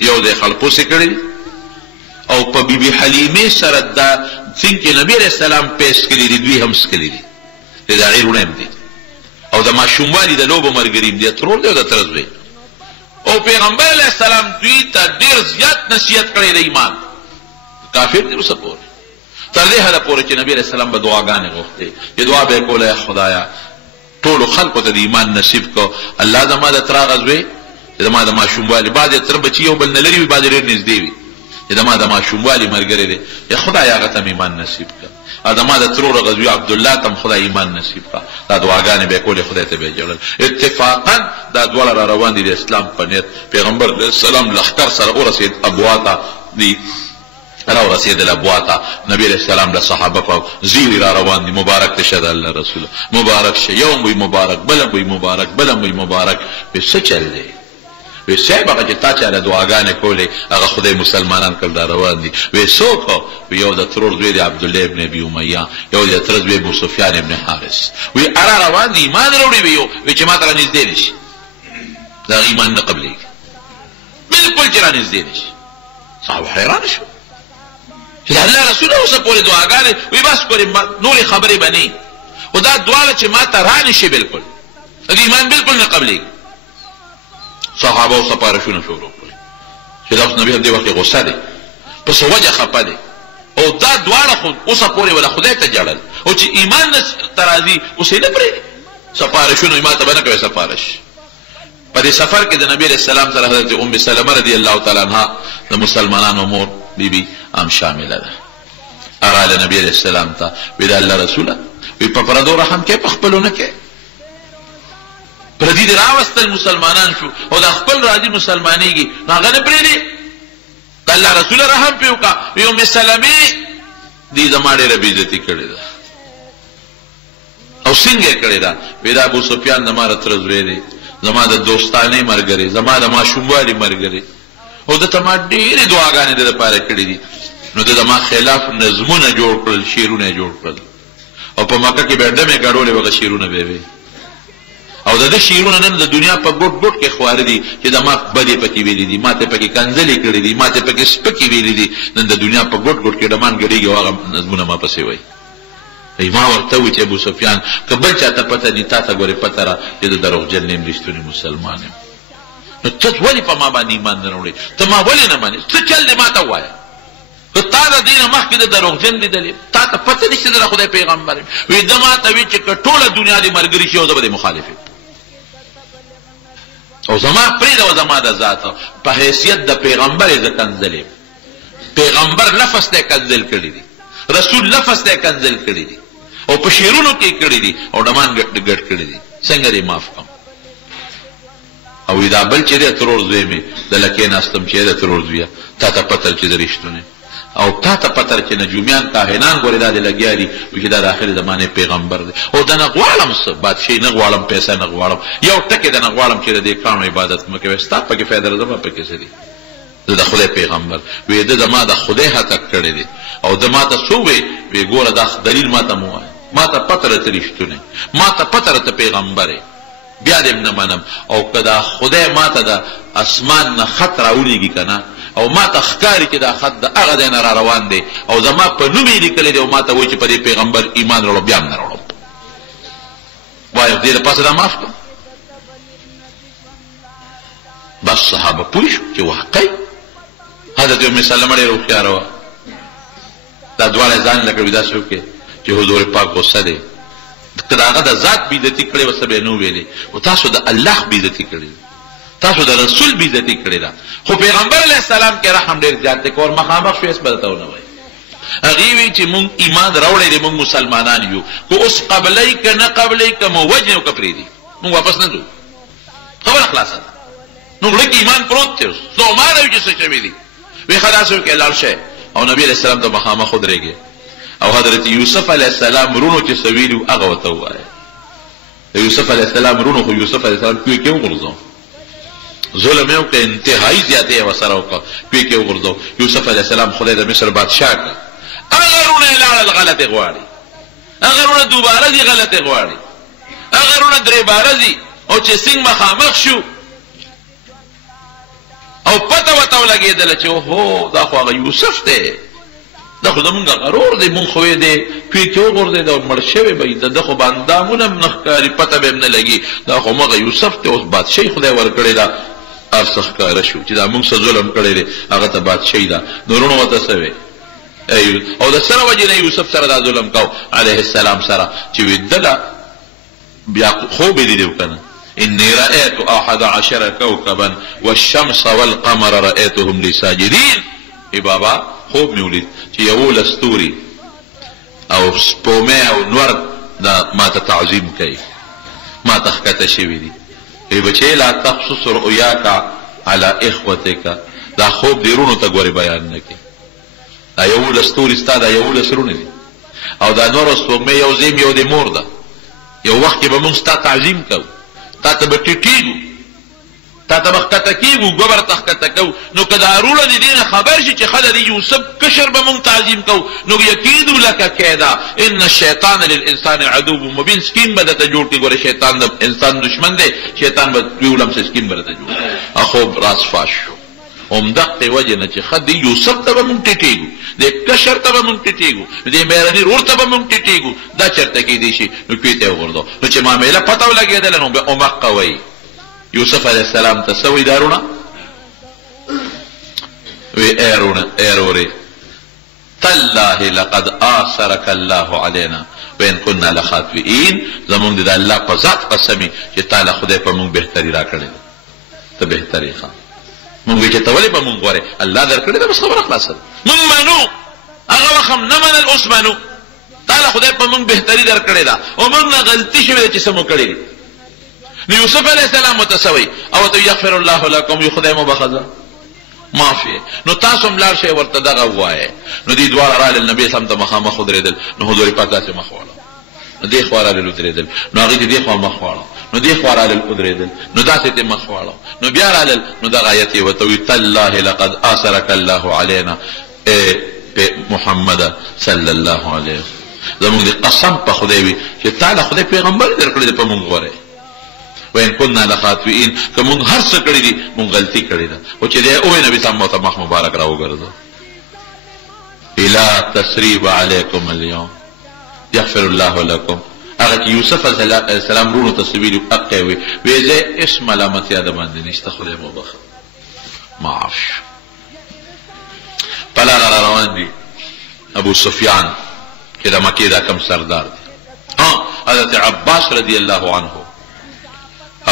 یو د خلپوسې کړی او په بیبي حلیمې سره دا څنګه چې نبی علیه السلام پیس کړي دي، دوی هم څکلي دي، د هغې وروڼه هم دي، او د ماشوموالي د لوبو ملګري هم دي، ترور دی او د تره زوی. او پیغمبر علیه السلام دوی ته ډېر زیات نصیحت کړی د ایمان. کافر دی اوسه پورې، تر دې حده پورې چې نبی علیه السلام به دعاګانې غوښتې، چې دعا به یې کوله، خدایا ټولو خلکو ته د ایمان نصیب کو. الله زما د تره هغه زوی، زما د ماشوموالي، بعضې تره بچي یو بل نه لري وي، بعضې ډېر نږدې وي، چې زما د ماشوموالي ملګری دی، یا خدای هغه ته م ایمان نصیب کړه. او زما د ترور هغه زوی عبدالله ته م خدای ایمان نصیب کړه. دا دعاګانې به یې کولې، خدای ته به یې ژړل. اتفاقا دا دواړه را روان دي د اسلام په نیت. پیغمبر علیه السلام لښکر سره ورسېد ابوا ته، را ورسېدل ابوا ته. نبی علیه السلام د صحابه په زیري را روان دي، مبارک ته شه د الله رسول، مبارک شه، یو وی مبارک، بلم وی مبارک، بلم وی مبارک. وی څه چل دی؟ وی صاحب هغه چې تا چاله دعاګانې کولې هغه خدای مسلمانان کړ، دا روان دي. وی څوک؟ وی یو د ترور زوی دی عبدالله ابن ابي امیه، یو د تره زوی ابو سفیان ابن حارث. وی اره روان دي، ایمان راوړي. وی چې ما ته را نږدې نه شي، دا ایمان نه قبلېږي، بلکل چې را نږدې نه شي. صحابه حیران شو چې د الله رسول اوسه پورې دعاګانې. وی بس پورې نورې خبرې به نه، خو دا دواړه چې ما ته را نه شي بلکل، د ایمان بلکل نه قبلېږي. صحابه او سپارښتونه شروع کړل چې دا اوس نبي هم دې وخت کې غصه دی، په څه وجه خفه دی، او دا دواړه خو اوسه پورې ولا خدای ته جړل، او چې ایمان ته راځي اوس یې نه پرېږدي. سپارښتونه ما ته به نه کوې سپارښت. په دې سفر کې د نبی علیہ السلام سره حضرت ام سلمہ رضی الله تعالی عنها د مسلمانانو مور بیبي هم شامله ده. اراله نبی علیہ السلام ته وی د الله رسوله وی په پردو رحم کې په خپلونه کې پردي دې راوستل مسلمانان شو او د خپل راځي مسلمانېږي هغه نه پرېږدي د الله رسوله رحم پې وکړه. وی ام سلمې دې زما ډېره بېعزتي کړې ده او څنګه یې کړې ده؟ وی د ابو سفیان زما رتره زوی دی، زما د دوستانې ملګری، زما د ماشوموالي ملګری او دته ما ډېرې دعاګانې د دپاره کړې دي. نو د زما خلاف نظمونه جوړ کړل، شعرونه یې جوړ کړل او په مکه کې به یې ډمې ګډولې هغه شعرونه به وې او د ده شعرونه نن د دنیا په ګوټ ګوټ کې خواره دي چې د ما بدې پکې ویلي دي، ما ته پکې کنځلې کړې دي، ما ته پکې سپکې ویلي دي. نن د دنیا په ګوټ ګوټ کې ډمان ګډېږي او هغه نظمونه ما پسې وایي. ما ورته وویل چې ابو سفیان که بل چاته پته دي تا ته ګورې پته را چې د دروغجن یم رښتونی مسلمان یم. نو ته ولې په ما باندې ایمان نه راوړې؟ ته ما ولې نه منې؟ څه چل دی ما ته ووایه. که تا د دې نه مخکې د دروغجن لیدلې تا ته پته نشته د خدای پیغمبر یم. وی ده ما ته وی چې که ټوله دنیا دې ملګري شي او زه به دې مخالف یم او زما پرېږده زما د ذات په حیثیت د پیغمبر یې زه کنځل یم. پیغمبر لفظ ته یې کنځل کړي دي، رسول لفظ ته یې کنځل کړي دي او په شعرونو کې کړي دي او ډمان ګډ کړي دي. څنګه دې معاف کړم؟ او دا بل چې دی ترور زوی مې د لکې ناستم چې د ترور زویه تا ته پته چې د رښتونی او تا ته پته چې نجومیان کاهنان ګورې دا دې لګیا دي چې دا د آخرې زمانې پیغمبر دی. او دا نه غواړم څه بادشاهي نه غواړم، پیسه نه غواړم، یو ټکې د نه غواړم چې د دې کاڼو عبادت مه کوې. ستا پکې فایده زما پکې څه دي؟ زه د خدای پیغمبر وی ده زما د خدای هتک کړی دی او ده ما ته څه ووی؟ وی ګوره دا دلیل ما ته مه وایه، ما ته پته راته رښتونی، ما ته پته راته پیغمبر یې، بیا دې نه منم. او که دا خدای ما ته د اسمان نه خط راولیږي که نه او ما ته ښکاري چې دا خط د هغه ځای نه را روان دی او زما په نوم یې لیکلی دی او ما ته وایي چې په دې پیغمبر ایمان راوړم، بیا هم نه راوړم. وایم دې دپاسه دا معاف کړم. بس صحابه پوه شو چې واقعي حضرت ام سلمه ډېره هوښیاره وه. دا دواړه ځان له کړي داسې وکړې چې حضور پاک غصه دی که د هغه د ذات بېعزتي کړې وه څه به یې نه ویلې او تاسو د الله بېعزتي کړې، تاسو د رسول بېعزتي کړې ده. خو پیغمبر علیه السلام کې رحم ډېر زیات دی. که ور مخامخ شو هېڅ به درته ونه وایي. هغې وایي چې مونږ ایمان راوړی دی، مونږ مسلمانان یو، که اوس قبلئ که نه قبلئ که مو وجنې او که پرېږدي مونږ واپس نه ځو. خبره خلاصه ده. نو زړه کې ایمان پروت دی، اوس ستومانه وي چې څه شوي دي. وی ښه داسې وکړې لاړ شئ او نبي علیه السلام ته مخامخ ودرېږې او حضرت یوسف علیه السلام رونو چې څه ویلي هغه ورته ووایه. د یوسف علیه السلام رونو خو یوسف علیه السلام کوې کې وغورځو، ظلم یې وکړه، انتهایي زیاتې یې ورسره وکړه، کوې کې وغورځو. یوسف علیه السلام خدای د مصر بادشاه کړه. هغه رونه یې لاړل غلطې غواړي، هغه رونه دوباره ځي غلطې غواړي، هغه رونه درې باره ځي او چې سنګ مخامخ شو او پته ورته ولګېدله چې اوهو دا خو هغه یوسف دی، دا خو زمونږ غرور دی، مونږ خو یې دی کوې کې وغورځېد او مړ شوی به د ده خو به اندامونه هم نه ښکاري، پته به هم نه لګي، دا خو مغه یوسف دی، اوس بادشاهي خدای ورکړې ده. هر څه ښکاره شو چې دا مونږ څه ظلم کړی دی، هغه ته بادشاهي ده. نو وروڼو ورته څه وی او د سره وجې نه یوسف سره دا ظلم کو علیه السلام سره چې ویدله بیا خوب یې لیدی که نه إني رأيت 11 كوكبا والشمس والقمر رأيتهم لي ساجدين. ای بابا خوب مې ولید چې 11 ستوري او سپومې او نور دا ما ته تعظیم کوي، ما ته ښکته شوي دي. ای بچې لا تقصص رؤیاک علی اخوتک، دا خوب دې رونو ته ګورې بیان نه کړي. دا 11 ستوري ستا دا 11 رونې دي او دا نور سپومې یو زیم یو د مور ده. یو وخت کې به مونږ ستا تعظیم کوو، تا ته به ټیټېږو، تا ته به ښکته کېږو، ګوبر ته ښکته کوو. نو که دا رونه د دې نه خبر شي چې ښه د یوسف کشر به مونږ تعظیم کوو نو یکیدو لکه کیدا ان الشیطان للانسان عدو مبین. سکیم به درته جوړ کړي. ګوره شیطان د انسان دشمن دی، شیطان به ویولم څه سکیم به درته جوړ کړي. خوب راز فاش شو. همدغې وجې نه چې ښه د یوسف ته به مونږ ټیټېږو، د کشر ته به مونږ ټیټېږو، د مهرني رور ته به مونږ ټیټېږو، دا چېرته کېدی شي. نو کوې ته یې وغورځو. نو چې معامله پته ولګېدله نو بیا امقه وایي یوسف علیه السلام ته څه وایي دا رونه؟ وی ای رونه ای رورې تالله لقد آثرک الله علینا وان كنا لخاطئین. زمونږ د الله په ذات قسمي چې تا له خدای په مونږ بهتري را کړې ده. ته بهتري ښه مونږ وایي چې ته ولې به مونږ غوره الله درکړې ده بس خبره خلاصه ده مونږ منو هغه وخت هم نه منل اوس منو تعالی خدای په مونږ بهتري درکړې ده او مونږ نه غلطي شوې ده چې څه مو کړې دي نو یوسف علیه السلام ورته څه وایي او ته یغفر الله لکم وي خدای مو بخښه معافي نو تاسو هم لاړ شئ ورته دغه ووایئ نو دې دواړه رالل نبي اسلام ته مخامخ ودرېدل نو حضور پاک داسې مخ واړه نو دې خوا رالل ودرېدل نو هغې ته دې خوا مخ واړه نو دې خوا رالل ودرېدل نو داسې ته مخ واړه نو بیا رالل نو دغه آیت یې ورته وي تالله لقد آثرک الله علینا محمد صلی الله علیه زمونږ د قسم په خدای وي چې تعالی خدای پیغمبر درکړی دی په مونږ غوره وین كنا لخاطئین که مونږ هر څه کړي دي مونږ غلطي کړې ده او چې دی اووی نبي صاحب ورته مخ مبارک را وګرځو الا تسریب علیکم اليوم یغفر الله لکم هغه چې یوسف علیه السلام رونو ته څه ویلي حق یې وی زه هېڅ ملامتیا د باندې نشته خدای مو بخښه معاف په لاره را روان دي ابو سفیان چې د مکې دا کم سردار دی حضرت عباس رضی الله عنه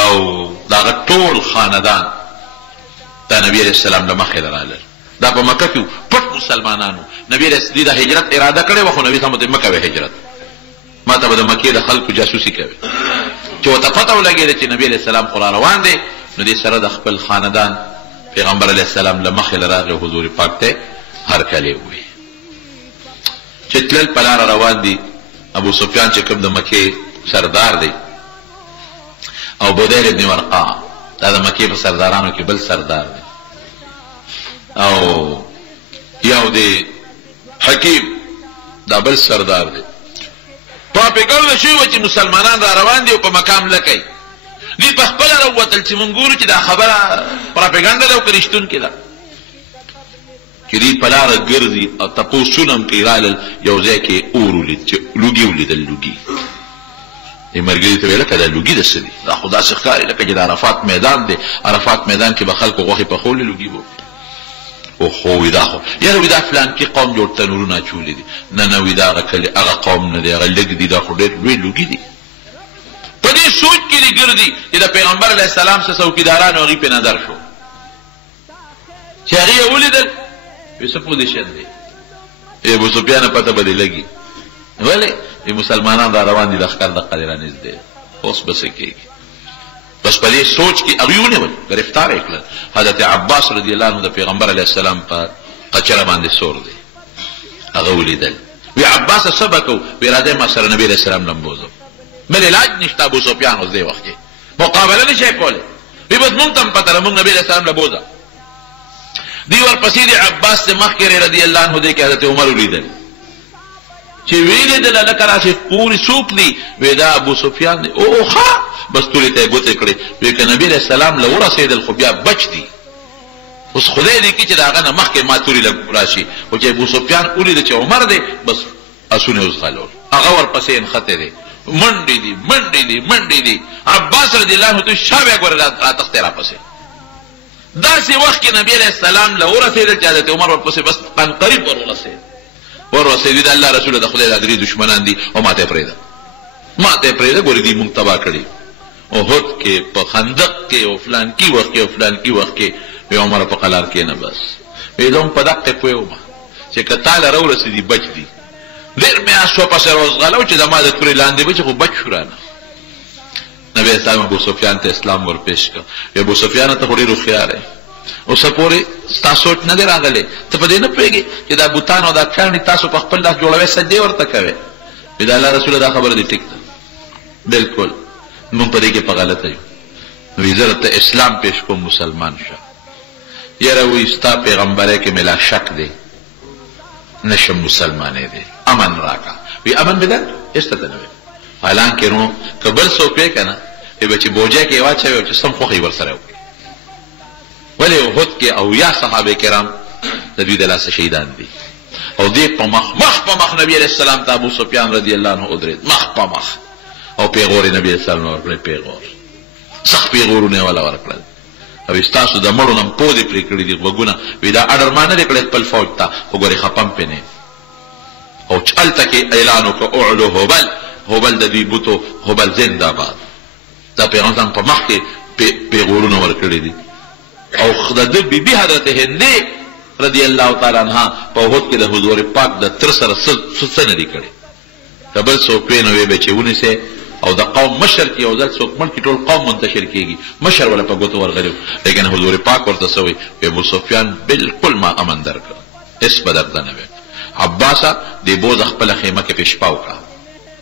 او دا ټول خاندان دا نبی علیہ السلام له مخې رالل دا په مکه کې پټ مسلمانانو نبی علیہ السلام د هجرت اراده کړې وه خو نبي صاحب ته مکه وی هجرت ما ته به د مکې د خلکو جاسوسي کوي چې ورته پته ولګېده چې نبی علیہ السلام خو را روان دی نو دې سره د خپل خاندان پیغمبر علیہ السلام له مخې راغی حضور پاک ته هرکلی ووایي چې تلل په لاره روان دي ابو سفیان چې کوم د مکې سردار دی او بدیر ابن ورقا دا د مکې په سردارانو کې بل سردار دی او یو دی حکیم دا بل سردار دی پراپیګنډه شوې وه چې مسلمانان را روان دي او په مقام لکئ دوی په خپله راووتل چې مونږ ګورو چې دا خبره پراپیګنډه ده او که رښتونکې ده چې دوی په لاره ګرځي او تپوسونه هم کوي رالل یو ځای کې اور ولید چې لوګي ولیدل لوګي دې ملګري ته ویل که دا لوګي د څه دي دا خو داسې ښکاري لکه چې د عرفات میدان دی عرفات میدان کې به خلکو غوښې پخولې لوګي به اوهو وي دا خو یاره وي دا فلانکي قوم جوړ تنورونه اچولي دي نه نه وي دا هغه قوم نه دی هغه لږ دي دا خو ډېر لوی لوګي دي په دې سوچ کې دې ګرځي چې د پیغمبر علیه السلام څه څوکیدارانو هغې پې نظر شو چې هغې یې ولیدل وی څه پوزیشن دی ابو سفیان پته به دې لګي ولې مسلمانان را روان دي لښکر دقه دې رانږدې اوس به څه کېږي بس په دې سوچ کې هغوی ونیول ګرفتار یې کړل حضرت عباس رضی الله عنه د پیغمبر علیه السلام په قچره باندې سور دی هغه ولیدل وی عباس څه به کوو وی راځئ ما سره نبي علیه السلام لمبوزم بل علاج نشته ابو سفیان اوس دې وخت کې مقابله نه شی کولی وی بس مونږ ته هم پته ده مونږ نبي علیه السلام لبوزه دی ورپسې د عباس د مخکې رضی الله عنه دی کې حضرت عمر ولیدل چې ویلیدل لکه راشي پورې څوک دی وی دا ابو سفیان دی اوښه بس تورې ته یې ګوتې کړې وی که نبي علیه السلام له ورسېدل خو بیا بچ دي اوس خدای لیکي چې د هغه نه مخکې ما تورې راشي خو چې ابو سفیان ولیده چې عمر دی بس اسونه یې وځغلول هغه ورپسې نښتی دی منډې دي منډې دي منډې دي عباس رضی الله عنه ته شا بیا ګوره راتښتې راپسې داسې وخت کې نبي علیه السلام له ورسېدل چې حضرت عمر ورپسې بس قریب ورسېدي د الله رسول د خدای دا درې دشمنان دي او ما ته یې پرېږده ما ته یې پرېږده ګورې دوی مونږ تباه کړي احد کې په خندق کې او فلانکي وخت کې او فلانکي وخت کې وی عمر په قلار کې نه بس وی زه هم په دقې پوه وم چې که تا له راورسېدي بچ دي ډېر مې اس ورپسې راوځغلو چې زما د تورې لاندې به چې خو بچ شو رانه نبی اسلام ابو سفیان ته اسلام ورپېښ کړ ابو سفیان ته خو ډېر هوښیار دی اوسه پورې ستا سوچ نه دی راغلی ته په دې نه پوهېږې چې دا بوتان او دا کاڼي تاسو په خپل لاس جوړوئ سجدې ورته کوئ وی د الله رسوله دا خبره دې ټیک ده بلکل مونږ په دې کې په غلطه یو وی زه درته اسلام پېښ کوم مسلمان شه یاره وی ستا پیغمبری کې مې لا شک دی نشم مسلمانې دی امن راکړه وی امن مې درکړه هېڅ ته نه ویم حالانکې نو که بل څوک وی که نه وی به چې بوجۍ کې یې واچوي او چې سم خوښ یې ورسره وکړي ولې احد کې اویا صحابه کرام د دوی د لاسه شهیدان دي او دې په مخ په مخ نبي علیه السلام ته ابو سفیان رضی الله عنه ودرېد مخ په مخ او پیغور یې نبي علیه السلام نه ورکړل پیغور سخت پیغورونه یې والا ورکړل او ستاسو د مړو نه پو دې پرې کړي دي غوږونه وی دا اډر ما نه دی کړی خپل فوج ته خو ګورې خپم پې نه او چې هلته کې اعلان وکړه اعلو هبل هبل د دوی بوتو هبل زنده باد دا پیغمبر په مخ کې پیغورونه ورکړي دي او د ده بیبي حضرت هندې رضی الله تعالی عنها په احد کې د حضور پاک د تر سره څه نه دي کړي که بل څوک وی نو وی به چې ونیسئ او د قوم مشر کې یو ځل څوک مړ کړي ټول قوم منتشر کېږي مشر ولا په ګوتو ورغلی لیکن حضور پاک ورته څه وی ابو سفیان بالکل ما امن درکړ هېڅ به درته نه وی عباسه دې بوز خپله خیمه کې په شپه وکړه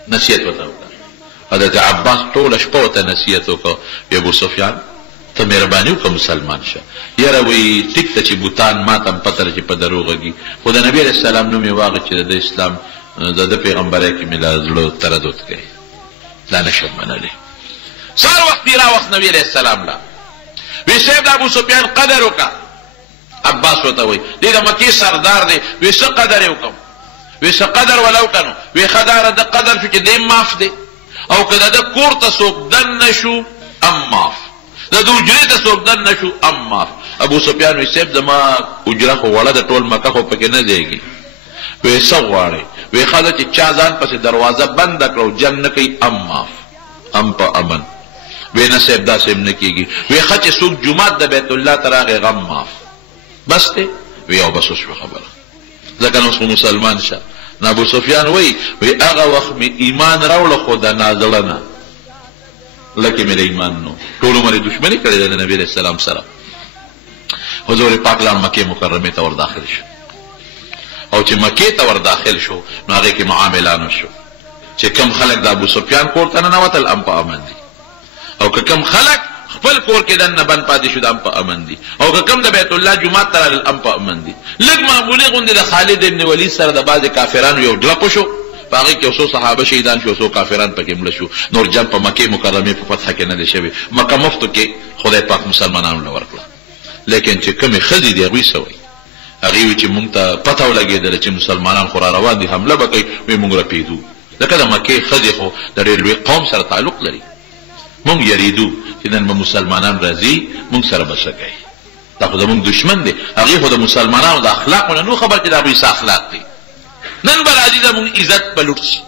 نصیحت ورته وکړه حضرت عباس ټوله شپه ورته نصیحت وکړه ابو سفیان ته مهرباني وکړه مسلمان شه یاره وی ټیک ته چې بوتان ما ته هم پته ده چې په دروغ غږي خو د نبي علیه السلام نوم یې واغه چې د اسلام د ده پیغمبری کې مې له زړه تردد کوي دا نشم منلی سار وخت دی را وخت نبی علیه السلام لا وی صاحب د ابو سفیان قدر وکړه عباس ورته وی دی د مکې سردار دی وی څه قدر یې وکړم وی څه قدر ولا وکړو وی ښه داره د قدر شو چې دی معاف دی او که د ده کور ته څوک دن نه شو ام معاف د ده حجرې ته څوک دن نه شو ام معاف ابو سفیان وی صاحب زما حجره خو وړه د ټول مکه خو پکې نه ځایږي وی څه غواړئ وی ښه ده چې چا ځان پسې دروازه بنده کړو جنګ نه کوي ام معاف ام په امن وی نه صاحب داسې هم نه کېږي وی ښه چې څوک جومات د بیت الله ته راغی غم معاف بس دی وی او بس وشوه خبره ځکه نو اوس خو مسلمان شه نو ابو سفیان وی هغه وخت مې ایمان راوړه خو د نازړه نه لکه مې د ایمان نو ټول عمر یې دشمني کړې ده د نبي علیه السلام سره حضور پاک لا مکې مکرمې ته ور داخل شو او چې مکې ته ور داخل شو نو هغې کې معاملانو شو چې کم خلک د ابو سفیان کور ته ننوتل ام په امن دي او که کم خلک خپل کور کې دننه بند پاتې شو د ام په امن دي او که کم د بیت الله جومات ته رالل ام په امن دي لږ معمولي غوندې د خالد ابن ولید سره د بعضې کافرانو یو ډلپ وشو په هغې کې یو څو صحابه شهیدان شو څو کافران پکې مړه شو نور جنګ په مکې مکرمې په فتحه کې نه دی شوی مکه مفتو کې خدای پاک مسلمانانو له ورکړه لیکن چې کمې ښځې دي هغوی څه وایي هغې وایي چې مونږ ته پته ولګېدله چې مسلمانان خو را روان دي حمله به کوي وایي مونږ رپېدو ځکه د مکې ښځې خو د ډېر لوی قوم سره تعلق لري مونږ یریدو چې نن به مسلمانان راځي مونږ سره به څه کوي دا خو زمونږ دشمن دی هغې خو د مسلمانانو د اخلاقو نه نو خبر چې د هغوی څه اخلاق دي نن به راځي زمونږ عزت به لوټ شي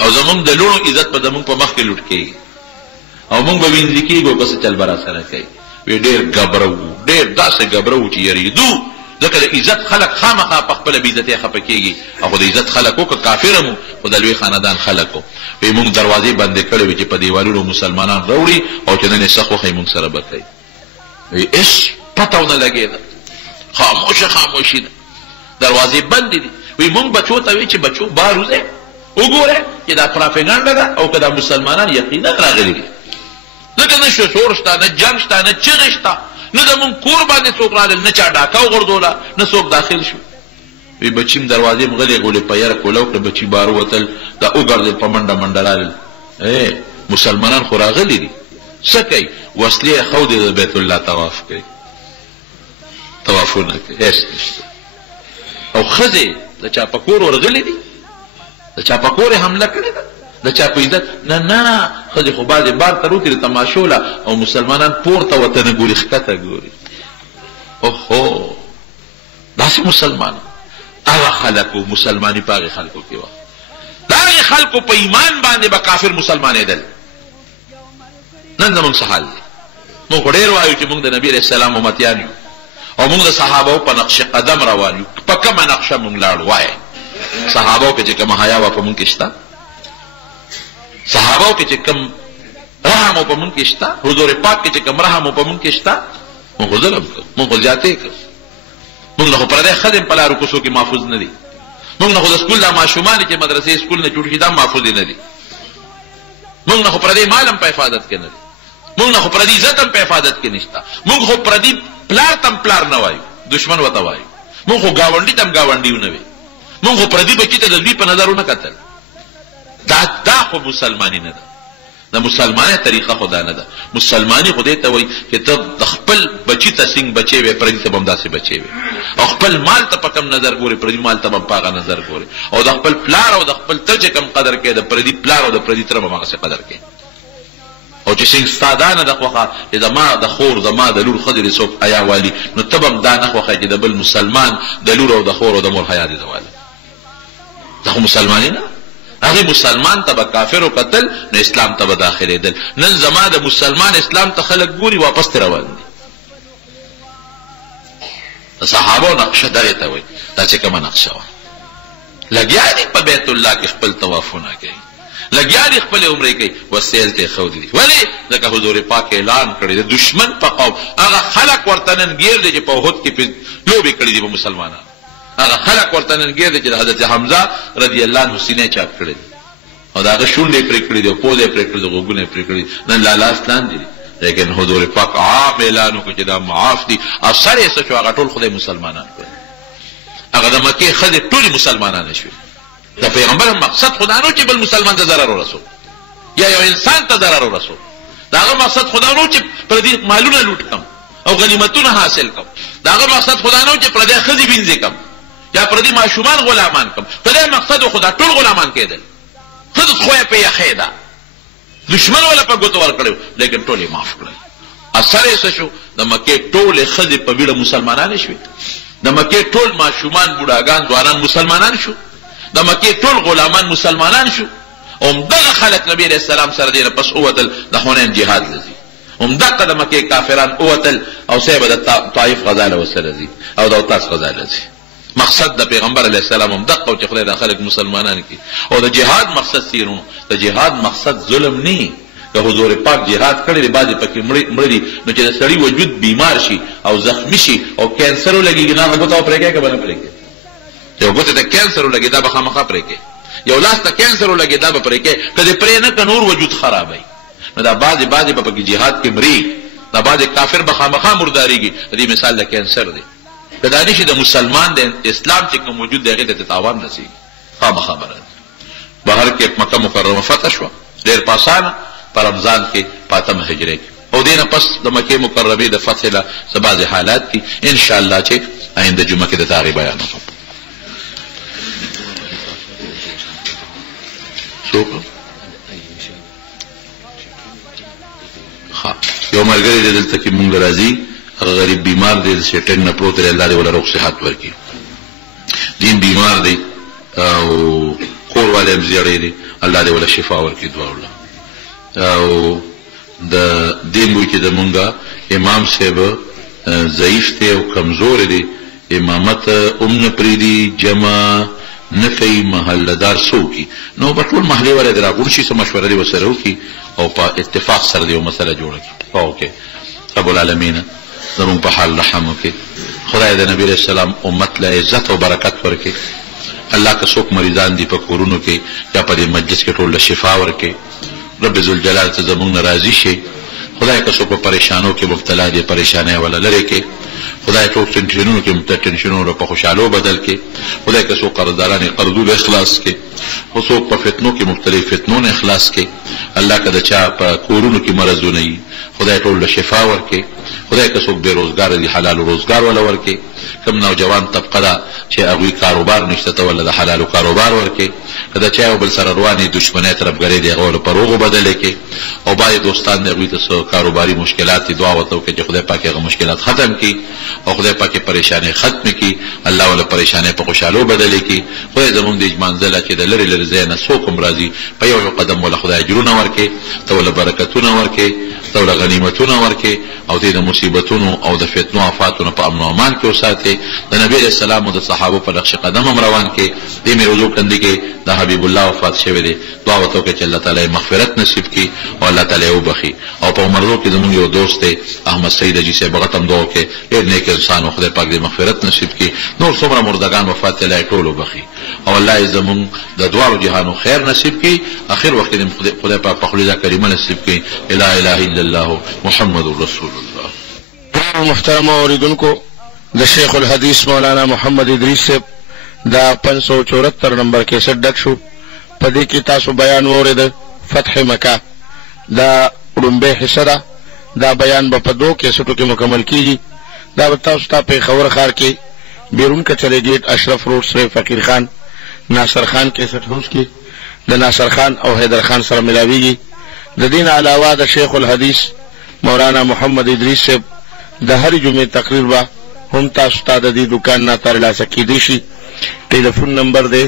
او زمونږ د لوڼو عزت به زمونږ په مخ کې لوټ کېږي او مونږ به وینځي کېږو که څه چل به را سره کوي وی ډېر ګبره وو ډېر داسې ګبره وو چې یریدو ځکه د عزت خلک خامخا په خپله بېعزتۍ خفه کېږي او خو د عزت خلک وو که کافر هم خو د لوی خاندان خلک وو وی مونږ دروازې بندې کړې وې چې په دیوالونو مسلمانان راوړي او چې نن یې څه خوښوي مونږ سره به کوي وی هېڅ پته ونه لګېده خاموشي ده دروازې بندې دي وی مونږ بچو ته وی چې بچو بار وځئ وګورئ چې دا پراپګانډه ده او که دا مسلمانان یقینا راغلي دي ځکه نه شور شته نه جنګ شته نه چغې شته نه زمونږ کور باندې څوک رالل نه چا ډاکه وغورځوله نه څوک داخل شو وی بچي م دروازې م غلې غولې په یره کوله وکړه بچي بار ووتل دا وګرځېد په منډه منډه رالل مسلمانان خو راغلي دي څه کوي وسلې یې ښودې د بیت الله طواف کوي طوافونه کوي هېڅ نشته او ښځې د چا په کور ورغلي دي د چا په کور یې حمله کړې ده د چا په عزت نه ښځې خو بعضې بار ته روتې د تماشو له او مسلمانان پورته ورته نه ګوري ښکته ګوري اوهو داسې مسلمانان هغه خلک وو مسلماني په هغې خلکو کې وه د هغې خلکو په ایمان باندې به کافر مسلمانېدل نن زمونږ څه حال دی مونږ خو ډېر وایو چې مونږ د نبي علیه السلام امتیان یو او مونږ د صحابو په نقش قدم روان یو په کومه نقشه مونږ لاړو وایه صحابو کې چې کومه حیا وه په مونږ کې شته صحابو کې چې کوم رحم په مونږ کې شته حضور پاک کې چې کوم رحم په مونږ کې شته مونږ خو ظلم کړو مونږ خو زیاتې کړو مونږ نه خو پردی ښځې په لارو کوڅو کې محفوظ نه دي مونږ نه خو د سکول دا ماشومان چې مدرسې سکول نه جوړ شي دا محفوظ نه دي مونږ نه خو پردی مال هم په حفاظت کې نه دي مونږ نه خو پردی عزت هم په حفاظت کې نشته مونږ خو پردی پلار ته هم پلار نه وایو دشمن ورته وایو مونږ خو ګاونډي ته هم ګاونډي ونه وایو مونږ خو پردي بچي ته د دوی په نظر ونه کتل دا خو مسلماني نه ده د مسلمانۍ طریقه خو دا نه ده مسلماني خو دې ته وایي چې ته د خپل بچي ته څنګه بچی وې پردي ته به هم داسې بچی وې او خپل مال ته په کم نظر ګورې پردي مال ته به هم په هغه نظر ګورې او د خپل پلار او د خپل تر چې کم قدر کوې د پردي پلار او د پردي تره به هم هغسې قدر کوې او چې څنګه ستا دا نه ده خوښه چې زما د خور زما د لور ښځې دې څوک حیا والي نو ته به هم دا نه خوښه چې د بل مسلمان د لور او د خور او د مور حیا دې ده والي دا خو مسلماني نه هغه مسلمان ته به کافر وکتل نو اسلام ته به داخلېدل نن زما د مسلمان اسلام ته خلک ګوري واپس ترې روان دي صحابو نقشه دغه ته وایي دا چې کومه نقشه وه لګیا دي په بیت الله کې خپل طوافونه کوي لګیا دي خپل عمرې کوي وسیل ته ښودي ولې ځکه حضور پاک اعلان کړی د دشمن په قوم هغه خلک ورته نن ګیر دي چې په احد کې لوبې کړي دي په مسلمانانو هغه خلک ورته نن ګیر دي چې د حضرت حمزه رضی الله عنه سینې چاپ کړي دي او د هغه شونډې پرې کړي دي او پوزې پرې کړي دي غوږونه پرې کړي نن لاس لاندې دي لیکن حضور پاک عام اعلان وکړ چې دا معاف دي او سر یې څه شو هغه ټول خدای مسلمانان کړل هغه د مکې ښځې ټولې مسلمانانې شوې د پیغمبر مقصد خدا نو چې بل مسلمان ته ضرر ورسو یا یو انسان ته ضرر ورسو د هغه مقصد خدا نو چې پردي مالونه لوټ کړم او غنیمتونه حاصل کړم د هغه مقصد خدا نو چې پردي ښځې وینځې کړم یا پردي ماشومان غلامان کړم پردي مقصد خدا ټول غلامان کېدل ښځه خو یې په یخې ده دشمن ولا په ګوتو ورکړو لیکن ټول یې معاف کړل اثر یې څه شو د مکې ټولې ښځې په بیړه مسلمانانې شوې د مکې ټول ماشومان بوډاګان ځوانان مسلمانان شو د مکې ټول غلامان مسلمانان شو همدغه خلک نبی علیه السلام سره دی نه پس ووتل د حنین جهاد لځي همدغه د مکې کافران ووتل او صاحب د طائف غزا له ورسره ځي او د اوتاس غزا له ځي مقصد د پیغمبر علیه السلام همدغه چې خدای د خلک مسلمانان کړي او د جهاد مقصد سیرونو د جهاد مقصد ظلم نه که حضور پاک جهاد کړی دی بعضې پکې مړه دي نو چې د سړي وجود بیمار شي او زخمی شي او کینسر ولګېږي نو هغه ګوته به پرې کوې که به نه پرې کوې یو ګوتې ته کینسر ولګي دا به خامخا پرې کوې یو لاس ته کینسر ولګي دا به پرې کوې که دې پرې نه که نور وجود خرابوي نو دا بعضې به پکې جهاد کې مري دا بعضې کافر به خامخا مردارېږي د دې مثال د کینسر دی که دا نه شي د مسلمان د اسلام چې کوم وجود دی هغې ته تاوان رسېږي خامخا به راځي بهر کې مکه مکرمه فتح شوه ډېر په اسانه په رمضان کې په اتمه هجرې کې او دې نه پس د مکې مکرمې د فتح له څه بعضې حالات کې انشاءالله چې آینده جمعه کې د هغې بیان وکړم څوک یو ملګری دی دلته کې مونږ راځي هغه غریب بیمار دی د سیټنګ نه پروت دی الله دې وله روغ صحت ورکړي دین بیمار دی او کور والی هم زیړی دی الله دې وله شفا ورکړي دواړو او د دې موی کې د مونږه امام صاحب ضعیف دی او کمزور دی امامت هم نه پرېږدي جمع نه کوي محلهدار څه وکړي نو به ټول محلې والا دې راغونډ شي څه مشوره دې ورسره وکړي او په اتفاق سره دې یو مسله جوړه کړي اوکې رب العالمین زمونږ په حال رحم وکړي خدای د نبي علیه السلام امت له عزت او برکت ورکړي الله که څوک مریضان دي په کورونو کې یا په دې مجلس کې ټول له شفا ورکړي رب ذوالجلال ته زمونږ نه راضي شي خدای که څوک په پریشانو کې مبتلا دي پریشانۍ والا لرې کې خدای ټول ټینشنونو کې ټینشنونو په خوشحالو بدل کې خدای که څوک قرضداران یې قرضونه اخلاص کې خو څوک په فتنو کې مختلف فتنو نه اخلاص کې الله که د چا په کورونو کې مرضونه وي خدای ټول له شفا ورکړي خدای که څوک بې روزګاره دي حلال روزګار وله ورکړي کوم نوجوان طبقه ده چې هغوی کاروبار نشته ته وله د حلالو کاروبار ورکړي که د چا یو بل سره روانې دشمنۍ طرفګرۍ دي هغه وله په روغو بدلې کړي او بعضې دوستان دي هغوی ته څه کاروباري مشکلات دي دعا ورته وکړي چې خدای پاک هغه مشکلات ختم کړي او خدای پاک پریشانۍ ختمې کړي الله وله پریشانۍ په خوشحالو بدلې کړي خدای زمونږ د اجمانځله چې د لرې لرې ځای نه څوک هم راځي په یو یو قدم وله خدای اجرونه ورکړي ته وله برکتونه ورکړي ته وله غنیمتونه ورکړي او ته د مصیبتونو او د فتنو آفاتونو په امن و امان کې وساتې د نبي علیه السلام او د صحابو په نقش قدم هم روان کې دې مې وضو کندې کې د حبیب الله وفات شوی دی دعا ورته وکړئ چې الله تعالی مغفرت نصیب کړي او الله تعالی یې وبخي او په عمرو کې زمونږ یو دوست دی احمد سعید اجي صاحب هغه ته هم دعا وکړئ ډېر نیک انسان و خدای پاک دې مغفرت نصیب کړي نور څومره مردګان وفات دی الله یې ټول وبخي او الله یې زمونږ د دواړو جهانو خیر نصیب کړي اخر وخت کې خدای پاک په خلیزه کریمه نصیب کړي لا اله الا الله محمد رسول الله محترم اوریدونکو د شیخ الحدیث مولانا محمد ادریس صاحب دا 574 نمبر کیسټ ډک شو په دې کې تاسو بیان واورېد فتح مکه دا لومبۍ حصه ده دا بیان به په 2 کیسټو کې مکمل کیږي دا به تاسو ته پېښور ښار کې بیرون کچرې ګیټ اشرف روډ سره فقیر خان ناصر خان کیسټ هاوس کې د ناصر خان او حیدر خان سره ملاویږي د دین علاوه د شیخ الحدیث مولانا محمد ادریس صاحب د هر جمعې تقریر به هم تاسو ته د دې دکان نه ترلاسه کیدی شي ټلیفون نمبر دی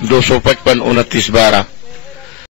255 29 12